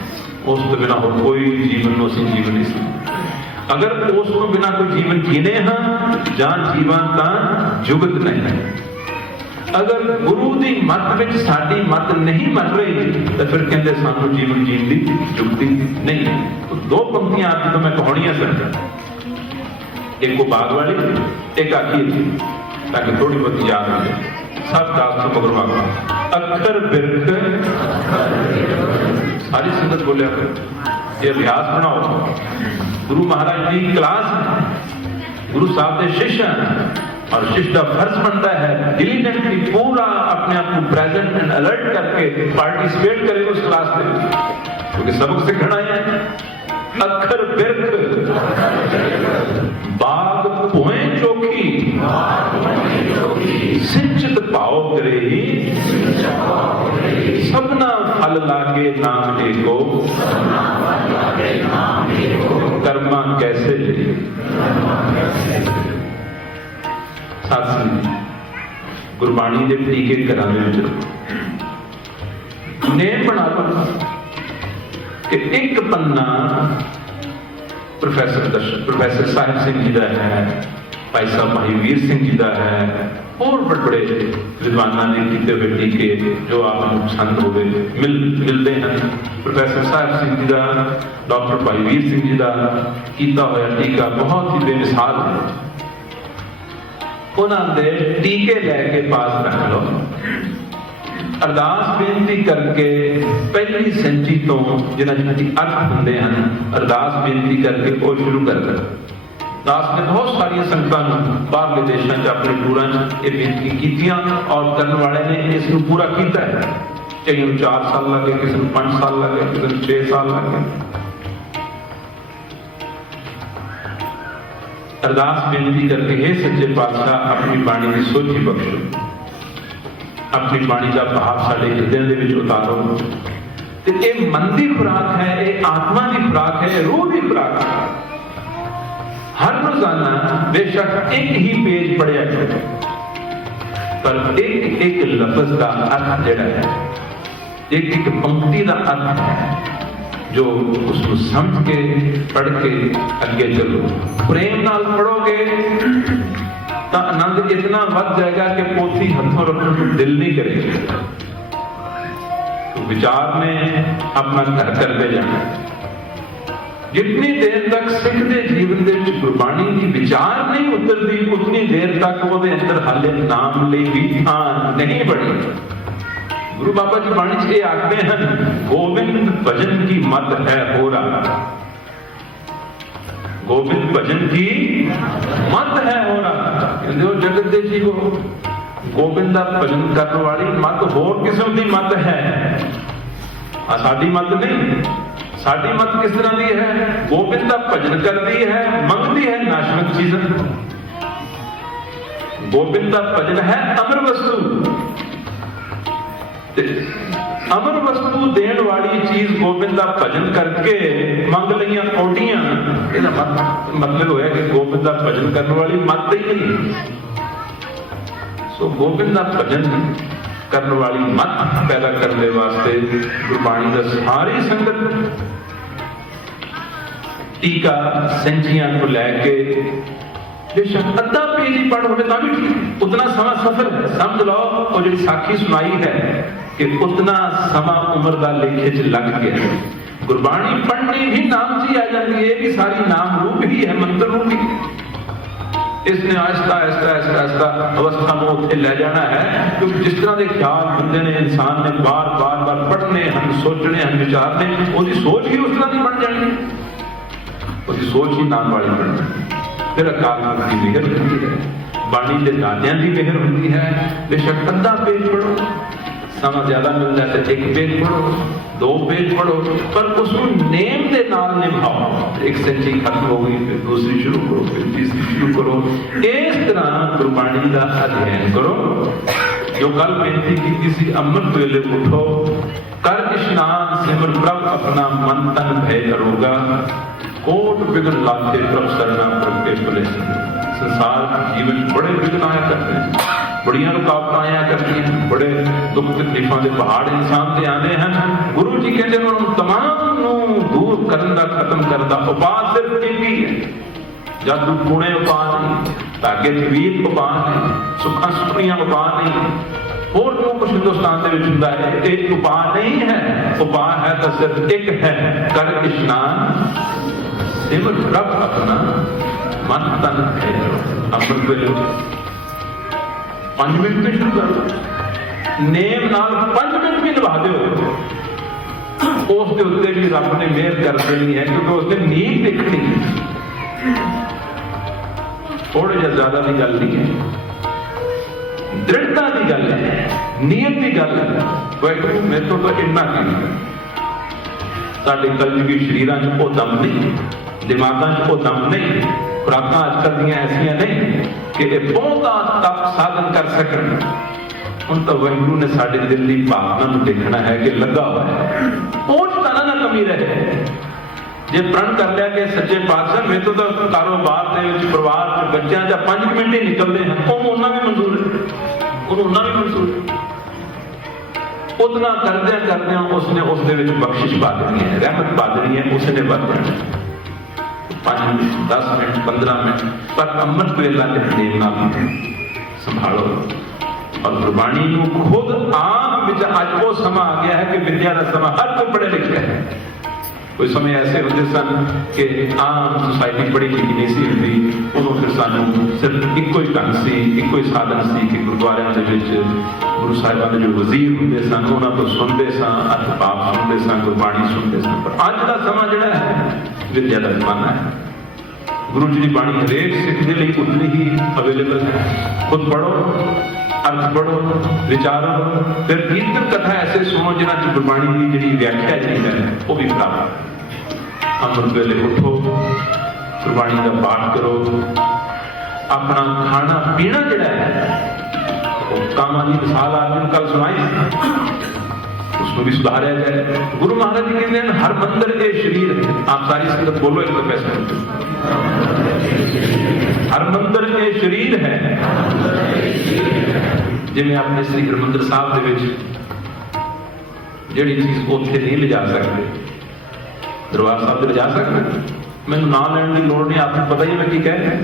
उस तो बिना हो कोई जीवन को असीं जीवन नहीं समझ। अगर उस तो बिना कोई जीवन जीने हाँ जान जीवन ता जुगत नहीं। अगर गुरु की मत विच साडी मत नहीं मर रही तो फिर कहते सानू जीवन जीन की जुगती नहीं। तो दो पंक्तियां आज तो मैं कहानियां सर, एक को बाग वाली एक आखिर ताकि थोड़ी बहुत याद हो जाए। सब दास तो मगर बाबा अक्षर बिरख सारी संगत बोलिया ये अभ्यास बनाओ। गुरु महाराज की क्लास गुरु साहब के शिष्य और शिष्य का फर्ज बनता है डिलीजेंटली पूरा अपने आप को प्रेजेंट एंड अलर्ट करके पार्टिसिपेट करे उस क्लास में, क्योंकि सबक सीखना है। अक्षर बिरख बाग भोए चौकी सिंचित पाओ करे सबना फल लागे नाम एको कर्मा कैसे ले। गुरबाणी के टीके घरों नेम बना लो कि एक पन्ना प्रोफेसर साहिब सिंह जी का है, भाई साहब भाई वीर सिंह जी का है, और बड़े बड़े विद्वानों ने किए हुए टीके जो आपको पसंद हो मिलते हैं। प्रोफेसर साहिब सिंह जी का, डॉक्टर भाई वीर सिंह जी का किया हुआ टीका बहुत ही बेमिसाल है। उन्होंने टीके लैके पास रख लो, अरदास बेनती करके पहली सेंचुरी तो जिन्हें जी अर्थ होंगे हैं अरदास बेनती करके वो शुरू कर दो। दास ने बहुत सारिया संगतां बाहरले देशों च अपने टूरां च ये बेनती कीतियां और करने वाले ने इसको पूरा किया है। कई 4 साल लगे, किसी को 5 साल लगे, किसी को 6 साल लगे। अरदास बेनती करके हे सच्चे पातशाह अपनी बाणी की सोची बख्शो, अपनी बाणी का भाव साडे हृदय दे विच उतारो। ते ये मन की खुराक है, ये आत्मा की खुराक है, रूह की खुराक है। हर रोजाना बेशक एक ही पेज पढ़िया करो, पर एक एक लफ्ज का अर्थ जिहड़ा है, एक एक पंक्ति का अर्थ है जो उसको समझ के पढ़ के अगे चलो। प्रेम नाल पढ़ोगे तो आनंद इतना बढ़ जाएगा कि पोथी हथों रखने को दिल नहीं करेगा। तो विचार में अपना घर करते जाना। जितनी देर तक सिख के जीवन के गुरबाणी की विचार नहीं उतरती उतनी देर तक वो अंदर हाले नाम ले भी थान नहीं बनी। गुरु बाबा जी बाणी से आखते हैं गोविंद भजन की मत है हो रहा, गोविंद भजन की मत है हो रहा। जगत दे जी को गोविंद का भजन करने वाली मत होर किस्म की मत है, साडी मत नहीं। साडी मत किस तरह की है? गोविंद का भजन करती है, मंगती है नाशवंत चीजें। गोविंद का भजन है अमर वस्तु, अमर वस्तु देण वाली चीज गोविंद का भजन करके मंग लिया औडियां। मतलब होया कि गोविंद का भजन करने वाली मत ही नहीं। सो गोविंद का भजन करने वाली मत पैदा करने वास्ते गुरबाणी का सारी संगत टीका सेंचियां को लैके बेशक अद्धा पेज ही पढ़ होवे भी ठीक, उतना समा सफर है। समझ लो और जो साखी सुनाई है कि उतना समा उम्र का लेखे च लग गया। गुरबाणी पढ़ने भी नाम से आ जाती है, भी सारी नाम रूप ही है, मंत्र रूप ही। इसने आहिस्ता आहिस्ता आहिस्ता आहिस्ता अवस्था में उत्थे ले जाना है, क्योंकि जिस तरह के ख्याल बंदे ने इंसान ने बार बार बार पढ़ने हम सोचने हम विचारने, उसकी सोच ही उस तरह की बन जानी, उसकी सोच ही नाम वाली बन जानी। फिर अकाल पुरख की मिहर होती है, बाणी के दादियां की मिहर होती है। बेशक अद्धा पेज पढ़ो, समा ज्यादा मिलता है तो एक पेज पढ़ो, 2 पेज पढ़ो, पर उसको नेम के नाल निभाओ। एक सच्ची खत्म हो गई, फिर दूसरी शुरू करो, फिर तीसरी शुरू करो। इस तरह गुरबाणी का अध्ययन करो। जो कल बेनती की सी, अमृत वेले उठो, कर इशनान, सिमर प्रभ अपना, मन तन भय करोगा, कोट विघ्न लाते प्रभ सरना प्रगटे भले। संसार जीवन बड़े विघ्न आया करते हैं, बड़िया रुकावट आया करती हैं, बड़े दुख तकलीफों के पहाड़ इंसान से आने हैं। गुरु जी कहते हैं उन तमाम नूं दूर करन दा, खत्म करदा उपाय सिर्फ एक ही है। जादू टूणे उपाय नहीं, धागे तवीर उपाय नहीं, सुखा सुखनियां उपाय नहीं, और जो कुछ हिंदुस्तान के विच हुंदा है एक उपाय नहीं है। उपाय है तो सिर्फ एक है, कर इशनान, सिमर प्रभ अपना, मन तन है। अमृत वेले 5 मिनट में शुरू करो, नेम नाल 5 मिनट भी निभा दो, उस दे उत्ते भी रब ने मेहर कर देनी है, क्योंकि उसने नींद देखनी है। थोड़े या ज्यादा की गल नहीं है, दृढ़ता की गल है, नीयत की गल है। वाहिगुरू मेरे तो इन्ना की साडे कलयुगी शरीरां च वो दम नहीं, दिमागां च वो दम नहीं, खुराकां अजकल दीयां ऐसियां नहीं कि ये बहुता तप साधन कर सकन। हुण तां वाहिगुरू ने साडे दिल दी भावना नूं देखना है कि लगा हुआ है, पहुंच तां ना कमी रहे। जे प्रण कर लिया कि सच्चे पातशाह मेरे तो कारोबार दे विच, परिवार च, बच्चों च 5 मिनट ही निकलते हैं, उन्होंने भी मंजूर है, उन्होंने भी मंजूर है। उतना करदे उसने उस दे विच बख्शिश पा देनी है, रहमत पा देनी है, उसने बच जाना। 5 मिनट, 10 मिनट, 15 मिनट, पर अमृत वेला नेम नाल संभालो। और गुरबाणी नूं खुद आम विच अज वो समा आ गया है कि विद्या का समा, हर कोई पढ़े लिखे है। कोई समय ऐसे होते सन कि आम सोसाइटी पढ़ी लिखी नहीं सी होती, उदों फिर सानू सिर्फ एको ही ढंग सी, एको ही साधन सी कि गुरुद्वारियां दे विच गुरु साहिबां दे जो वजीर हुंदे सन उन्हां तो सुनते सन, अर्थ भाव सुनते सन, गुरबाणी सुनते सन। पर अज का समा जिहड़ा है विद्या का जमाना है। गुरु जी की बाणी हरेक सिख के लिए उतनी ही अवेलेबल है। खुद पढ़ो, अर्थ पढ़ो, विचारो, फिर कीर्तन कथा ऐसे सुनो जिन्हां च गुरबाणी की जिहड़ी व्याख्या जी है वो भी प्राप्त। अमृत वेले उठो, गुरबाणी का पाठ करो, अपना खाना पीना जिहड़ा है कामां दी मिसाल आपने कल सुनाई, उसको भी सुधारा जाए। गुरु महाराज जी कहते हैं हर मंदिर के शरीर है। आप सारी संगत बोलो एक तो पैसा, हर मंदिर के शरीर है। जिवें अपने श्री हरमंदिर साहब दे विच जिहड़ी चीज उत्थे नहीं ले जा सकते, दरबार साहब ले जा सकते, मैनूं नाम लैण की लोड़ नहीं, आपको पता ही मैं की कह रहा।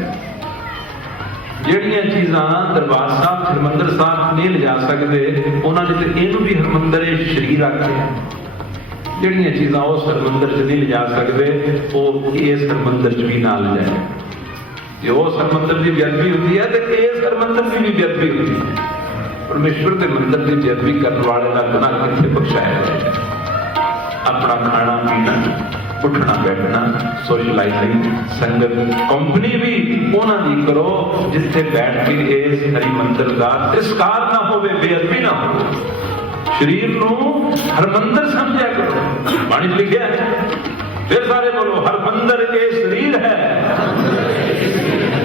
ਜਿਹੜੀਆਂ ਚੀਜ਼ਾਂ ਦਰਬਾਰ ਸਾਹਿਬ ਹਰਮੰਦਰ ਸਾਹਿਬ ਨਹੀਂ ਲਿਜਾ ਸਕਦੇ, ਉਹਨਾਂ ਨੇ ਤੇ ਇਹਨੂੰ ਵੀ ਹਰਮੰਦਰ ਸ਼ਰੀਰ ਆਖਿਆ। ਜਿਹੜੀਆਂ ਚੀਜ਼ਾਂ ਉਸ ਹਰਮੰਦਰ 'ਚ ਨਹੀਂ ਲਿਜਾ ਸਕਦੇ ਉਹ ਇਸ ਹਰਮੰਦਰ 'ਚ ਵੀ ਨਾਲ ਲਿਜਾਏ। ਜੇ ਉਸ ਹਰਮੰਦਰ ਦੀ ਬੇਅਦਬੀ ਹੁੰਦੀ ਹੈ ਤੇ ਇਸ ਹਰਮੰਦਰ ਦੀ ਵੀ ਬੇਅਦਬੀ ਹੁੰਦੀ ਹੈ। ਪਰਮੇਸ਼ਵਰ ਦੇ ਮੰਦਰ ਦੀ ਬੇਅਦਬੀ ਕਰਨ ਵਾਲੇ ਦਾ ਗੁਨਾਹ ਕਿੱਥੇ ਬਖਸ਼ਾਇਆ ਜਾਏ। ਆਪਣਾ ਖਾਣਾ ਪੀਣਾ, उठना बैठना, सोशलाइजिंग, संगत कंपनी भी उन्होंने करो जिथे बैठ के इस हरि मंदिर का तिरस्कार ना हो, बेअदबी ना हो। शरीर नूं हरमंदिर समझा करो। बाणी लिखा है, फिर सारे बोलो, हर मंदिर के शरीर है,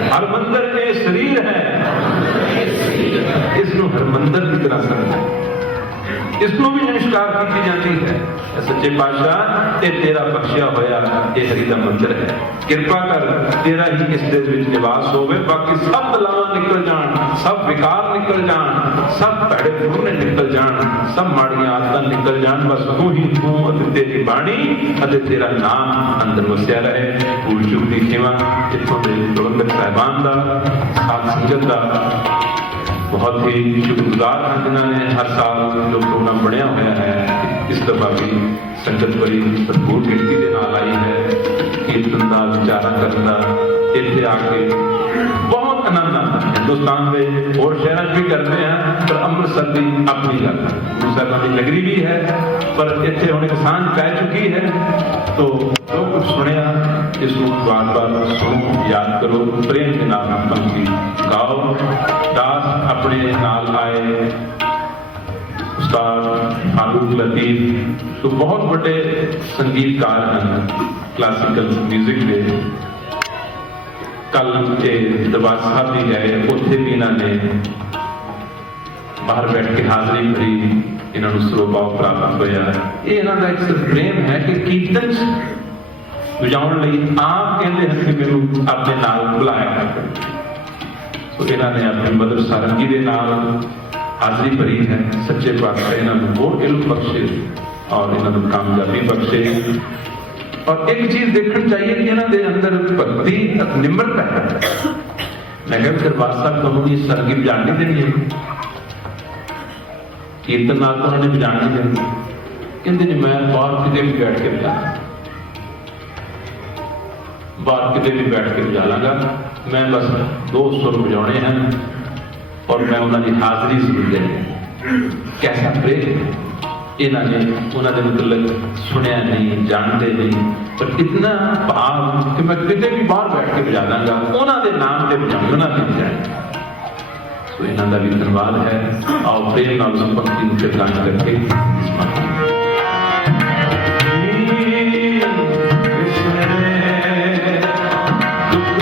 हर मंदिर के शरीर है। इसनूं हरमंदिर की तरह समझो, इसनूं भी नमस्कार की जाती है। सच्चे पातशाह ये तेरा बख्शिया होया ये हरि दा मंदिर है, कृपा कर तेरा ही इस देश विच निवास होवे, बाकी सब बलावां निकल जाण, सब विकार निकल जाण, सब भैड़े फुरने निकल जाण, सब माड़ियां आदतां निकल जाण, बस तू ही तू अते तेरी बाणी अते तेरा नाम अंदर वसिया रहे। भूल चूक दी सेवा इत्थों दे प्रबंधक साहिबान दा, साथ संगत दा बहुत ही शुक्रगुजार हैं जिन्होंने हर साल जो प्रोग्राम बनया हुआ है इस दफा भी संगत बड़ी भरपूर गिनती के नाल आई है। कीर्तन का, विचारा करने का, ਇੱਥੇ ਆ ਕੇ ਬਹੁਤ ਆਨੰਦ ਆਉਂਦਾ ਹੈ। ਹਿੰਦੁਸਤਾਨ ਦੇ ਹੋਰ ਸ਼ਹਿਰਾਂ 'ਚ ਵੀ ਕਰਦੇ ਆ, ਪਰ ਅੰਮ੍ਰਿਤਸਰ ਦੀ ਆਪਣੀ ਗੱਲ ਹੈ। ਗੁਰੂ ਸਾਹਿਬਾਂ ਦੀ ਨਗਰੀ ਵੀ ਹੈ, ਪਰ ਇੱਥੇ ਹੁਣ ਇੱਕ ਸਾਂਝ ਪੈ ਚੁੱਕੀ ਹੈ। ਤੋ ਜੋ ਕੁਝ ਸੁਣਿਆ ਇਸ ਨੂੰ ਵਾਰ-ਵਾਰ ਸੁਣੋ, ਯਾਦ ਕਰੋ, ਪ੍ਰੇਮ ਦੇ ਨਾਲ ਪੰਕਤੀ ਗਾਓ। ਦਾਸ ਆਪਣੇ ਨਾਲ ਆਏ ਉਸਤਾਦ ਫਾਰੂਕ ਲਤੀਫ ਜੋ ਬਹੁਤ ਵੱਡੇ ਸੰਗੀਤਕਾਰ ਹਨ ਕਲਾਸੀਕਲ ਮਿਊਜ਼ਿਕ ਦੇ। ਕੱਲ ਦਰਬਾਰ ਸਾਹਿਬ ਵੀ ਗਏ, ਉੱਥੇ ਵੀ ਇਹਨਾਂ ਨੇ ਬਾਹਰ ਬੈਠ ਕੇ ਹਾਜ਼ਰੀ ਭਰੀ, ਇਹਨਾਂ ਨੂੰ ਸਰੋਭਾਵ ਪ੍ਰਾਪਤ ਹੋਇਆ। ਇਹ ਇਹਨਾਂ ਦਾ ਇੱਕ ਪ੍ਰੇਮ ਹੈ ਕਿ ਕੀਰਤਨ ਵਜਾਉਣ ਲਈ ਆਪ ਕਹਿੰਦੇ ਹਨ ਕਿ ਮੈਨੂੰ ਆਪਣੇ ਨਾਲ ਬੁਲਾਇਆ। ਸੋ ਇਹਨਾਂ ਨੇ ਆਪਣੀ ਮਦਰ ਸਾਰੰਗੀ ਦੇ ਨਾਲ ਹਾਜ਼ਰੀ ਭਰੀ ਹੈ। ਸੱਚੇ ਪਾਤਸ਼ਾਹ ਇਹਨਾਂ ਨੂੰ ਹੋਰ ਇਲਮ ਬਖਸ਼ੇ ਔਰ ਇਹਨਾਂ ਨੂੰ ਕਾਮਯਾਬੀ ਬਖਸ਼ੇ। और एक चीज देखनी चाहिए कि इन्होंने अंदर भक्ति निम्रता है। मैं क्या दरबार साहब तो ये सरगी बजान नहीं देनी है, कीर्तन नाल तो उन्होंने बजान नहीं देनी। कहते जी मैं बाहर किते भी बैठ के बजा, बाहर किते भी बैठ के बजा लांगा, मैं बस 2 सुर बजाने हैं और मैं उन्होंने हाजरी जरूर देनी। कैसा प्रेम इन्होंने उन्होंने मतलब सुनिया नहीं, जानते नहीं, पर इतना भाव कि मैं कितने भी बाहर बैठ के बजा दूंगा, उन्होंने नाम से बजाऊंगा, उन्होंने बजाए। सो इन्हों का भी धन्यवाद है। आओ प्रेम नाल उस भक्ति को प्रदान करके दुख